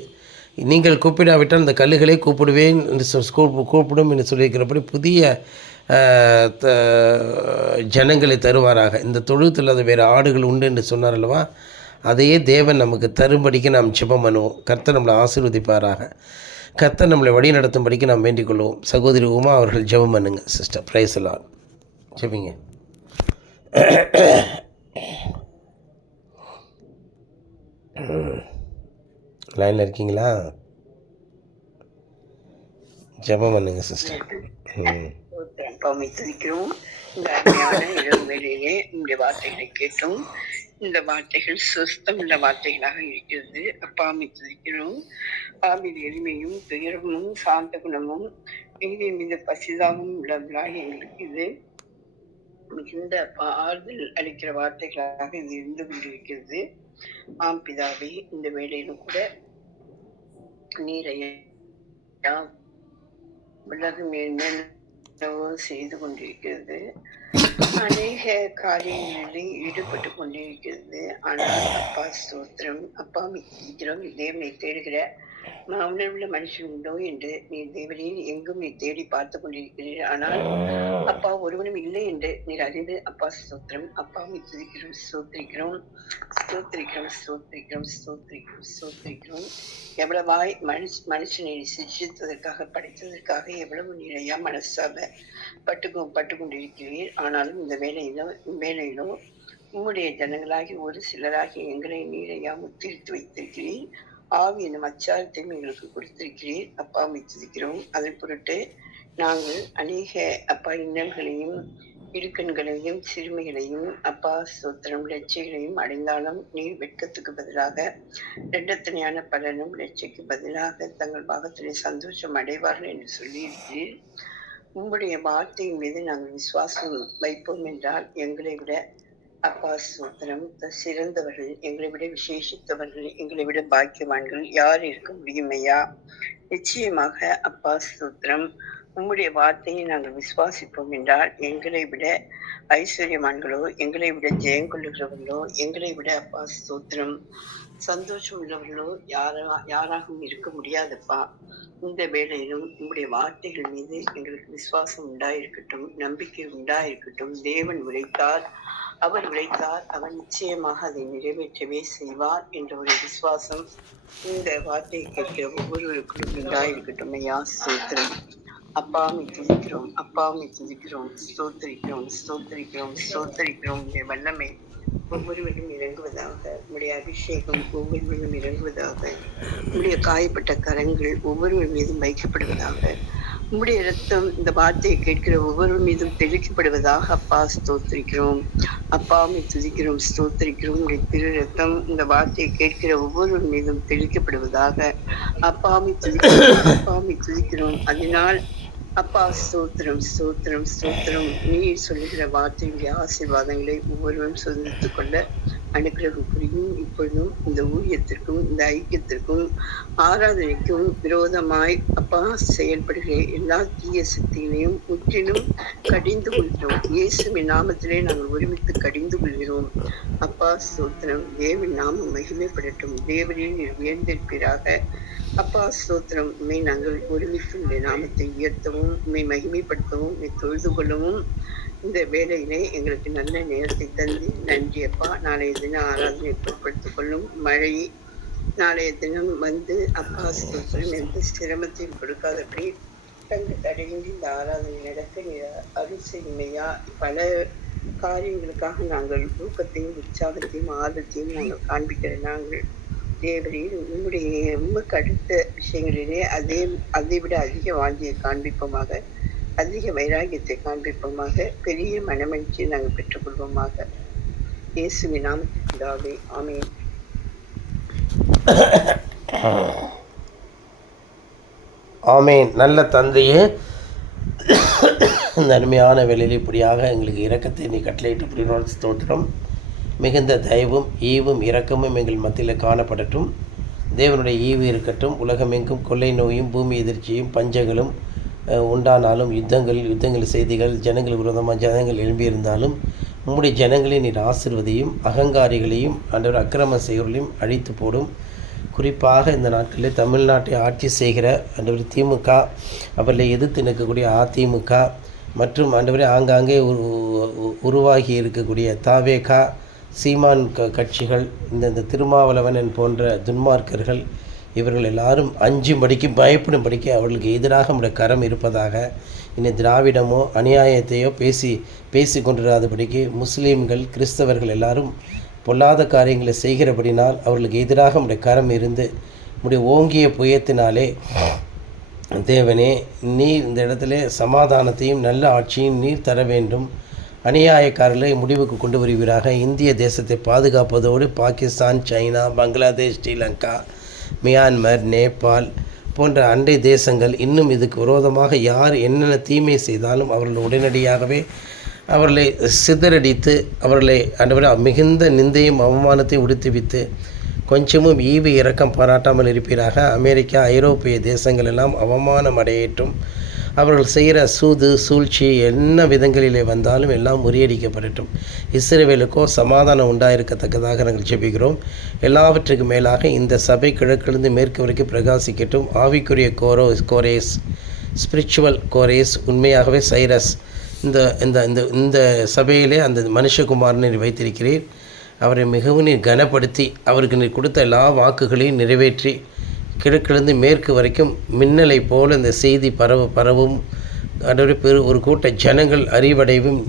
நீங்கள் கூப்பிடாவிட்டால் இந்த கல்லுகளை கூப்பிடுவேன் என்று கூப்பிடும் என்று சொல்லியிருக்கிறபடி புதிய ஜனங்களை தருவாராக. இந்த தொழுத்தில் அது வேறு ஆடுகள் உண்டு என்று சொன்னார் அல்லவா, அதையே தேவன் நமக்கு தரும்படிக்கு நாம் ஜெபம் பண்ணுவோம். கர்த்தர் நம்மளை ஆசீர்வதிப்பாராக. கர்த்தர் நம்மளை வழி நடத்தும்படிக்கு நாம் வேண்டிக் கொள்வோம். சகோதரி உமா அவர்கள் ஜெபம் பண்ணுங்க. சிஸ்டர் பிரைஸ் எல்லாம் ஜெபிங்க. லைனில் இருக்கீங்களா? ஜெபம் பண்ணுங்க சிஸ்டர். அப்பாவை துதிக்கிறோம். இந்த அருமையான இரவு வேளையிலே இந்த வார்த்தைகளை கேட்டோம். இந்த வார்த்தைகள் சுஸ்தம் உள்ள வார்த்தைகளாக இருக்கிறது. அப்பாவை துதிக்கிறோம். ஆவின் எளிமையும் துயரமும் சாந்த குணமும் நீதி மீது பசிதாகவும் உள்ளவர்களாக எங்களுக்கு இது மிகுந்த ஆறுதல் அளிக்கிற வார்த்தைகளாக இது இருந்து கொண்டிருக்கிறது. ஆம் பிதாவே, இந்த வேளையிலும் கூட நீரையா உலகம் என்னென்னவோ செய்து கொண்டிருக்கிறது. அநேக காரியங்களில் ஈடுபட்டு கொண்டிருக்கிறது. ஆனால் அப்பா ஸ்தோத்திரம், அப்பா மிக்கிறோம். தேவனை தேடுகிற உணர்வுள்ள மனுஷன் உண்டோ என்று நீர் தேவரீர் எங்கும் நீர் தேடி பார்த்து கொண்டிருக்கிறீர். ஆனால் அப்பா ஒருவனும் இல்லை என்று நீர் அறிந்து அப்பா ஸ்தோத்திரம். அப்பாவை துதிக்கிறோம், ஸ்தோத்திரிக்கிறோம், ஸ்தோத்திரிக்கிறோம், ஸ்தோத்திரிக்கிறோம், ஸ்தோத்திரிக்கிறோம், ஸ்தோத்திரிக்கிறோம். எவ்வளவாய் மனுஷனை சிருஷ்டித்ததற்காக படைத்ததற்காக எவ்வளவு நீரையா மனசால பட்டு கொண்டிருக்கிறீர். ஆனாலும் இந்த வேலையிலோ உம்முடைய ஜனங்களாகி ஒரு சிலராகி எங்களை நீரையா முத்திரித்து வைத்திருக்கிறீர். ஆவி என்னும் அச்சாரத்தையும் எங்களுக்கு கொடுத்திருக்கிறீர். அப்பா துதிக்கிறோம். அதன் பொருட்டு நாங்கள் அநேக அப்பா இன்னல்களையும் இடுக்கண்களையும் சிறுமைகளையும் அப்பா ஸ்தோத்திரம் லட்சைகளையும் அடைந்தாலும் நீர் வெட்கத்துக்கு பதிலாக இரண்டத்தனையான பலனும் லட்சைக்கு பதிலாக தங்கள் பாகத்திலே சந்தோஷம் அடைவார்கள் என்று சொல்லியிருக்கிறீர். உங்களுடைய வார்த்தையின் மீது நாங்கள் விசுவாசம் வைப்போம் என்றால் எங்களை விட அப்பா ஸ்தோத்திரம் சிறந்தவர்கள், எங்களை விட விசேஷித்தவர்கள், எங்களை விட பாக்கியவான்கள் யார் இருக்க முடியும் ஐயா? நிச்சயமாக அப்பா ஸ்தோத்திரம் உம்முடைய வார்த்தையை நாங்கள் விசுவாசிப்போம் என்றால் எங்களை விட ஐஸ்வர்யவான்களோ, எங்களை விட ஜெயம் கொள்ளுகிறவர்களோ, எங்களை விட அப்பா ஸ்தோத்திரம் சந்தோஷம் உள்ளவர்களோ யாராகவும் இருக்க முடியாதப்பா. இந்த வேளையிலும் உங்களுடைய வார்த்தைகள் மீது எங்களுக்கு விசுவாசம் உண்டாயிருக்கட்டும், நம்பிக்கை உண்டாயிருக்கட்டும். தேவன் உரைத்தார், அவர் உரைத்தார், அவர் நிச்சயமாக அதை நிறைவேற்றவே செய்வார் என்ற ஒரு விசுவாசம் இந்த வார்த்தையை கேட்கிற ஒவ்வொருவருக்கும் உண்டாயிருக்கட்டும் ஐயா. ஸ்தோத்திரம். அப்பாவை துதிக்கிறோம், அப்பாவை துதிக்கிறோம், ஸ்தோத்திரிக்கிறோம், ஸ்தோத்திரிக்கிறோம், ஸ்தோத்திரிக்கிறோம். உங்களுடைய வல்லமை ஒவ்வொருவரும் இறங்குவதாக, உங்களுடைய அபிஷேகம் ஒவ்வொருவரும் இறங்குவதாக, உங்களுடைய காயப்பட்ட கரங்கள் ஒவ்வொருவர் மீதும் வைக்கப்படுவதாக, உங்களுடைய இரத்தம் இந்த வார்த்தையை கேட்கிற ஒவ்வொரு மீதும் தெளிக்கப்படுவதாக அப்பா ஸ்தோத்திரிக்கிறோம். அப்பாவை துதிக்கிறோம், ஸ்தோத்திரிக்கிறோம். உங்களுடைய திரு ரத்தம் இந்த வார்த்தையை கேட்கிற ஒவ்வொரு மீதும் தெளிக்கப்படுவதாக அப்பாவை துதிக்கிறோம், அப்பாவை துதிக்கிறோம். அதனால் அப்பா ஸ்தோத்திரம், ஸ்தோத்திரம், ஸ்தோத்திரம். நீர் சொல்லுகிற வார்த்தையுடைய ஆசீர்வாதங்களை ஒவ்வொருவரும் சுதந்தித்துக் கொள்ள அனுக்கிரகம் புரியும். இப்பொழுதும் இந்த ஊழியத்திற்கும் இந்த ஐக்கியத்திற்கும் ஆராதனைக்கும் விரோதமாய் அப்பா செயல்படுகிற எல்லா தீய சக்திகளையும் முற்றிலும் கடிந்து கொள்கிறோம். இயேசுவின் நாமத்திலே நாங்கள் ஒருமித்து கடிந்து கொள்கிறோம். அப்பா ஸ்தோத்திரம். தேவன் நாமம் மகிமைப்படட்டும். தேவனில் உயர்ந்திருப்பீராக. அப்பா ஸ்தோத்திரம். உண்மை நாங்கள் ஒருமித்து உடைய நாமத்தை உயர்த்தவும், உண்மை மகிமைப்படுத்தவும், உண்மை தொழுது கொள்ளவும் இந்த வேலையிலே எங்களுக்கு நல்ல நேரத்தை தந்து நன்றி அப்பா. நாளைய தினம் ஆராதனை பொருட்படுத்திக் கொள்ளும். மழை நாளைய தினம் வந்து அப்பா ஸ்தோத்திரம் எந்த சிரமத்தையும் கொடுக்காதபடி கண்டு தடையின்றி இந்த ஆராதனை நடக்க அருள் செய்யுமையா. பல காரியங்களுக்காக நாங்கள் ஊக்கத்தையும் உற்சாகத்தையும் ஆர்வத்தையும் நாங்கள் காண்பிக்கிற நாங்கள் தேவரீர் உமக்கு அடுத்த விஷயங்களிலே அதை விட அதிக வாஞ்சியை காண்பிப்போமாக, அதிக வைராகியத்தை காண்பிப்போமாக, பெரிய மனமகிழ்ச்சியை நாங்கள் பெற்றுக்கொள்வோமாக. இயேசுவின் நாமத்தில் பிதாவே, ஆமென். ஆமென். நல்ல தந்தையே, இந்த அருமையான வேளையில் இப்படியாக எங்களுக்கு இரக்கத்தை நீ கட்டளையிட்டு புரியோட ஸ்தோத்திரம். மிகுந்த தயவும் ஈவும் இரக்கமும் எங்கள் மத்தியில் காணப்படட்டும். தேவனுடைய ஈவு இருக்கட்டும். உலகமெங்கும் கொள்ளை நோயும் பூமி எதிர்ச்சியும் பஞ்சங்களும் உண்டானாலும் யுத்தங்கள் செய்திகள் ஜனங்கள் விரோதமாக ஜனங்கள் எழும்பியிருந்தாலும் உம்முடைய ஜனங்களை நீர் ஆசீர்வதியும். அகங்காரிகளையும் ஆண்டவர் அக்கிரம செய்வர்களையும் அழித்து போடும். குறிப்பாக இந்த நாட்களில் தமிழ்நாட்டை ஆட்சி செய்கிற ஆண்டவர் திமுக, அவர்களை எதிர்த்து நிற்கக்கூடிய அதிமுக மற்றும் ஆண்டவரே ஆங்காங்கே உருவாகி இருக்கக்கூடிய தாவேகா, சீமான் கட்சிகள், இந்த திருமாவளவன் போன்ற துன்மார்க்கர்கள், இவர்கள் எல்லாரும் அஞ்சும்படிக்கு பயப்படும்படிக்கு அவர்களுக்கு எதிராக நம்முடைய கரம் இருப்பதாக, இனி திராவிடமோ அநியாயத்தையோ பேசி கொண்டிராதபடிக்கு முஸ்லீம்கள் கிறிஸ்தவர்கள் எல்லாரும் பொல்லாத காரியங்களை செய்கிறபடினால் அவர்களுக்கு எதிராக நம்முடைய கரம் இருந்து நம்முடைய ஓங்கிய புயத்தினாலே தேவனே நீர் இந்த இடத்துல சமாதானத்தையும் நல்ல ஆட்சியும் நீர் தர வேண்டும். அநியாயக்காரர்களை முடிவுக்கு கொண்டு வருவீராக. இந்திய தேசத்தை பாதுகாப்பதோடு பாகிஸ்தான், சைனா, பங்களாதேஷ், ஸ்ரீலங்கா, மியான்மர், நேபாள் போன்ற அண்டை தேசங்கள் இன்னும் இதுக்கு விரோதமாக யார் என்னென்ன தீமை செய்தாலும் அவர்கள் உடனடியாகவே அவர்களை சிதறடித்து அவர்களை ஆண்டவரே மிகுந்த நிந்தையும் அவமானத்தையும் உடுத்துவித்து கொஞ்சமும் ஈவு இரக்கம் பாராட்டாமல் இருப்பீராக. அமெரிக்கா, ஐரோப்பிய தேசங்கள் எல்லாம் அவமானம் அடையட்டும். அவர்கள் செய்கிற சூது சூழ்ச்சி என்ன விதங்களிலே வந்தாலும் எல்லாம் முறியடிக்கப்படட்டும். இஸ்ரவேலுக்கோ சமாதானம் உண்டாயிருக்கத்தக்கதாக நாங்கள் ஜெபிக்கிறோம். எல்லாவற்றுக்கும் மேலாக இந்த சபை கிழக்கிலிருந்து மேற்கு வரைக்கும் பிரகாசிக்கட்டும். ஆவிக்குரிய கோரேஸ், ஸ்பிரிச்சுவல் கோரேஸ், உண்மையாகவே சைரஸ், இந்த இந்த இந்த இந்த சபையிலே அந்த மனுஷகுமாரனை வைத்திருக்கிறீர். அவரை மிகவும் நீர் கனப்படுத்தி அவருக்கு நீர் கொடுத்த எல்லா வாக்குகளையும் நிறைவேற்றி கிழக்கிலிருந்து மேற்கு வரைக்கும் மின்னலை போல் இந்த செய்தி பரவும் ஒரு கூட்ட ஜனங்கள் அறிவடைவும்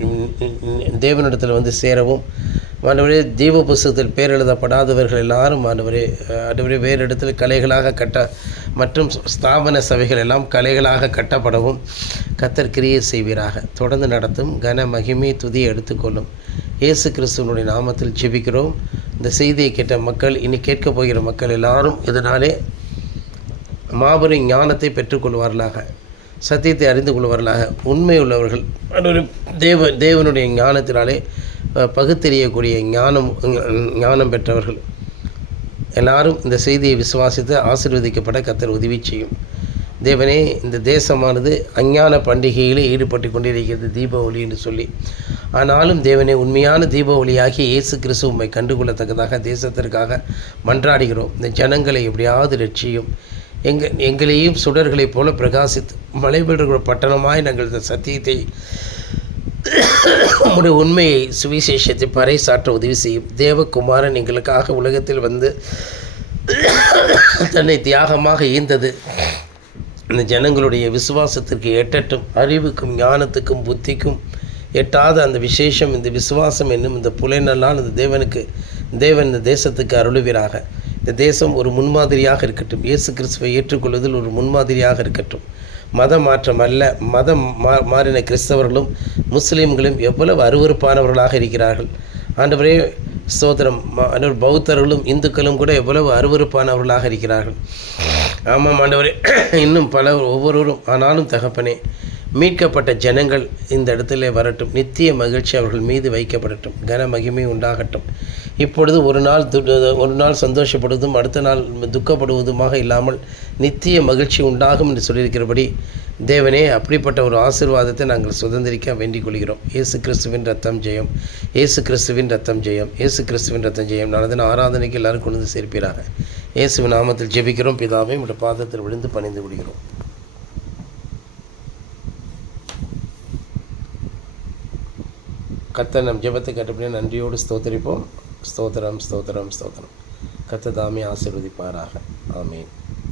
தேவனிடத்தில் வந்து சேரவும் ஆண்டவரே, தீப புஸ்தகத்தில் பேர் எழுதப்படாதவர்கள் எல்லாரும் ஆண்டவரே வேறு இடத்தில் கலைகளாக மற்றும் ஸ்தாபன சபைகள் எல்லாம் கலைகளாக கட்டப்படவும் கர்த்தர் கிரியை செய்வீராக. தொடர்ந்து நடத்தும் கன மகிமை துதியை எடுத்துக்கொள்ளும். இயேசு கிறிஸ்துவனுடைய நாமத்தில் ஜெபிக்கிறோம். இந்த செய்தியை கேட்ட மக்கள், இனி கேட்கப் போகிற மக்கள் எல்லாரும் இதனாலே மாபெரும் ஞானத்தை பெற்றுக்கொள்வார்களாக, சத்தியத்தை அறிந்து கொள்வார்களாக. உண்மையுள்ளவர்கள் தேவனுடைய ஞானத்தினாலே பகுத்தறியக்கூடிய ஞானம் பெற்றவர்கள் எல்லாரும் இந்த செய்தியை விசுவாசித்து ஆசீர்வதிக்கப்பட கர்த்தர் உதவி செய்யும். தேவனே, இந்த தேசமானது அஞ்ஞான பண்டிகையிலே ஈடுபட்டு கொண்டிருக்கிறது, தீபாவளி என்று சொல்லி. ஆனாலும் தேவனே, உண்மையான தீபாவளியாகி இயேசு கிறிஸ்து உம்மை கண்டுகொள்ளத்தக்கதாக தேசத்திற்காக மன்றாடுகிறோம். இந்த ஜனங்களை எப்படியாவது ரட்சியும். எங்களையும் சுடர்களைப் போல பிரகாசித்து மலைபெறுகிற பட்டணமாய் நாங்கள் இந்த சத்தியத்தை உம்முடைய உண்மையை சுவிசேஷத்தை பறைசாற்ற உதவி செய்யும். தேவகுமாரன் எங்களுக்காக உலகத்தில் வந்து தன்னை தியாகமாக ஈந்தது இந்த ஜனங்களுடைய விசுவாசத்திற்கு எட்டட்டும். அறிவுக்கும் ஞானத்துக்கும் புத்திக்கும் எட்டாத அந்த விசேஷம், இந்த விசுவாசம் என்னும் இந்த புலைநல்லால் இந்த தேவன் இந்த தேசத்துக்கு அருளுவீராக. இந்த தேசம் ஒரு முன்மாதிரியாக இருக்கட்டும். இயேசு கிறிஸ்துவை ஏற்றுக்கொள்வதில் ஒரு முன்மாதிரியாக இருக்கட்டும். மத மாற்றம் அல்ல, மாறின கிறிஸ்தவர்களும் முஸ்லீம்களும் எவ்வளவு அருவருப்பானவர்களாக இருக்கிறார்கள். ஆண்டவரே ஸ்தோத்திரம். பௌத்தர்களும் இந்துக்களும் கூட எவ்வளவு அருவருப்பானவர்களாக இருக்கிறார்கள். ஆமாம் ஆண்டவரே, இன்னும் ஒவ்வொருவரும். ஆனாலும் தகப்பனே, மீட்கப்பட்ட ஜனங்கள் இந்த இடத்துல வரட்டும். நித்திய மகிழ்ச்சி அவர்கள் மீது வைக்கப்படட்டும். கன மகிமை உண்டாகட்டும். இப்பொழுது ஒரு நாள் சந்தோஷப்படுவதும் அடுத்த நாள் துக்கப்படுவதுமாக இல்லாமல் நித்திய மகிழ்ச்சி உண்டாகும் என்று சொல்லியிருக்கிறபடி தேவனே, அப்படிப்பட்ட ஒரு ஆசீர்வாதத்தை நாங்கள் சுதந்திரிக்க வேண்டிக் கொள்கிறோம். இயேசு கிறிஸ்துவின் ரத்தம் ஜெயம், இயேசு கிறிஸ்துவின் ரத்தம் ஜெயம், இயேசு கிறிஸ்துவின் ரத்தம் ஜெயம். நாளது ஆராதனைக்கு எல்லாரும் கொண்டு வந்து சேர்ப்பீராக. இயேசுவின் நாமத்தில் ஜெபிக்கிறோம் பிதாவே. உடைய பாதத்தில் விழுந்து பணிந்து விடுகிறோம். கர்த்தர் நம் ஜெபத்தை கேட்டபடியே நன்றியோடு ஸ்தோத்தரிப்போம். ஸ்தோத்திரம், ஸ்தோத்திரம், ஸ்தோத்திரம். கர்த்தர் தாமே ஆசீர்வதிப்பாராக. ஆமீன்.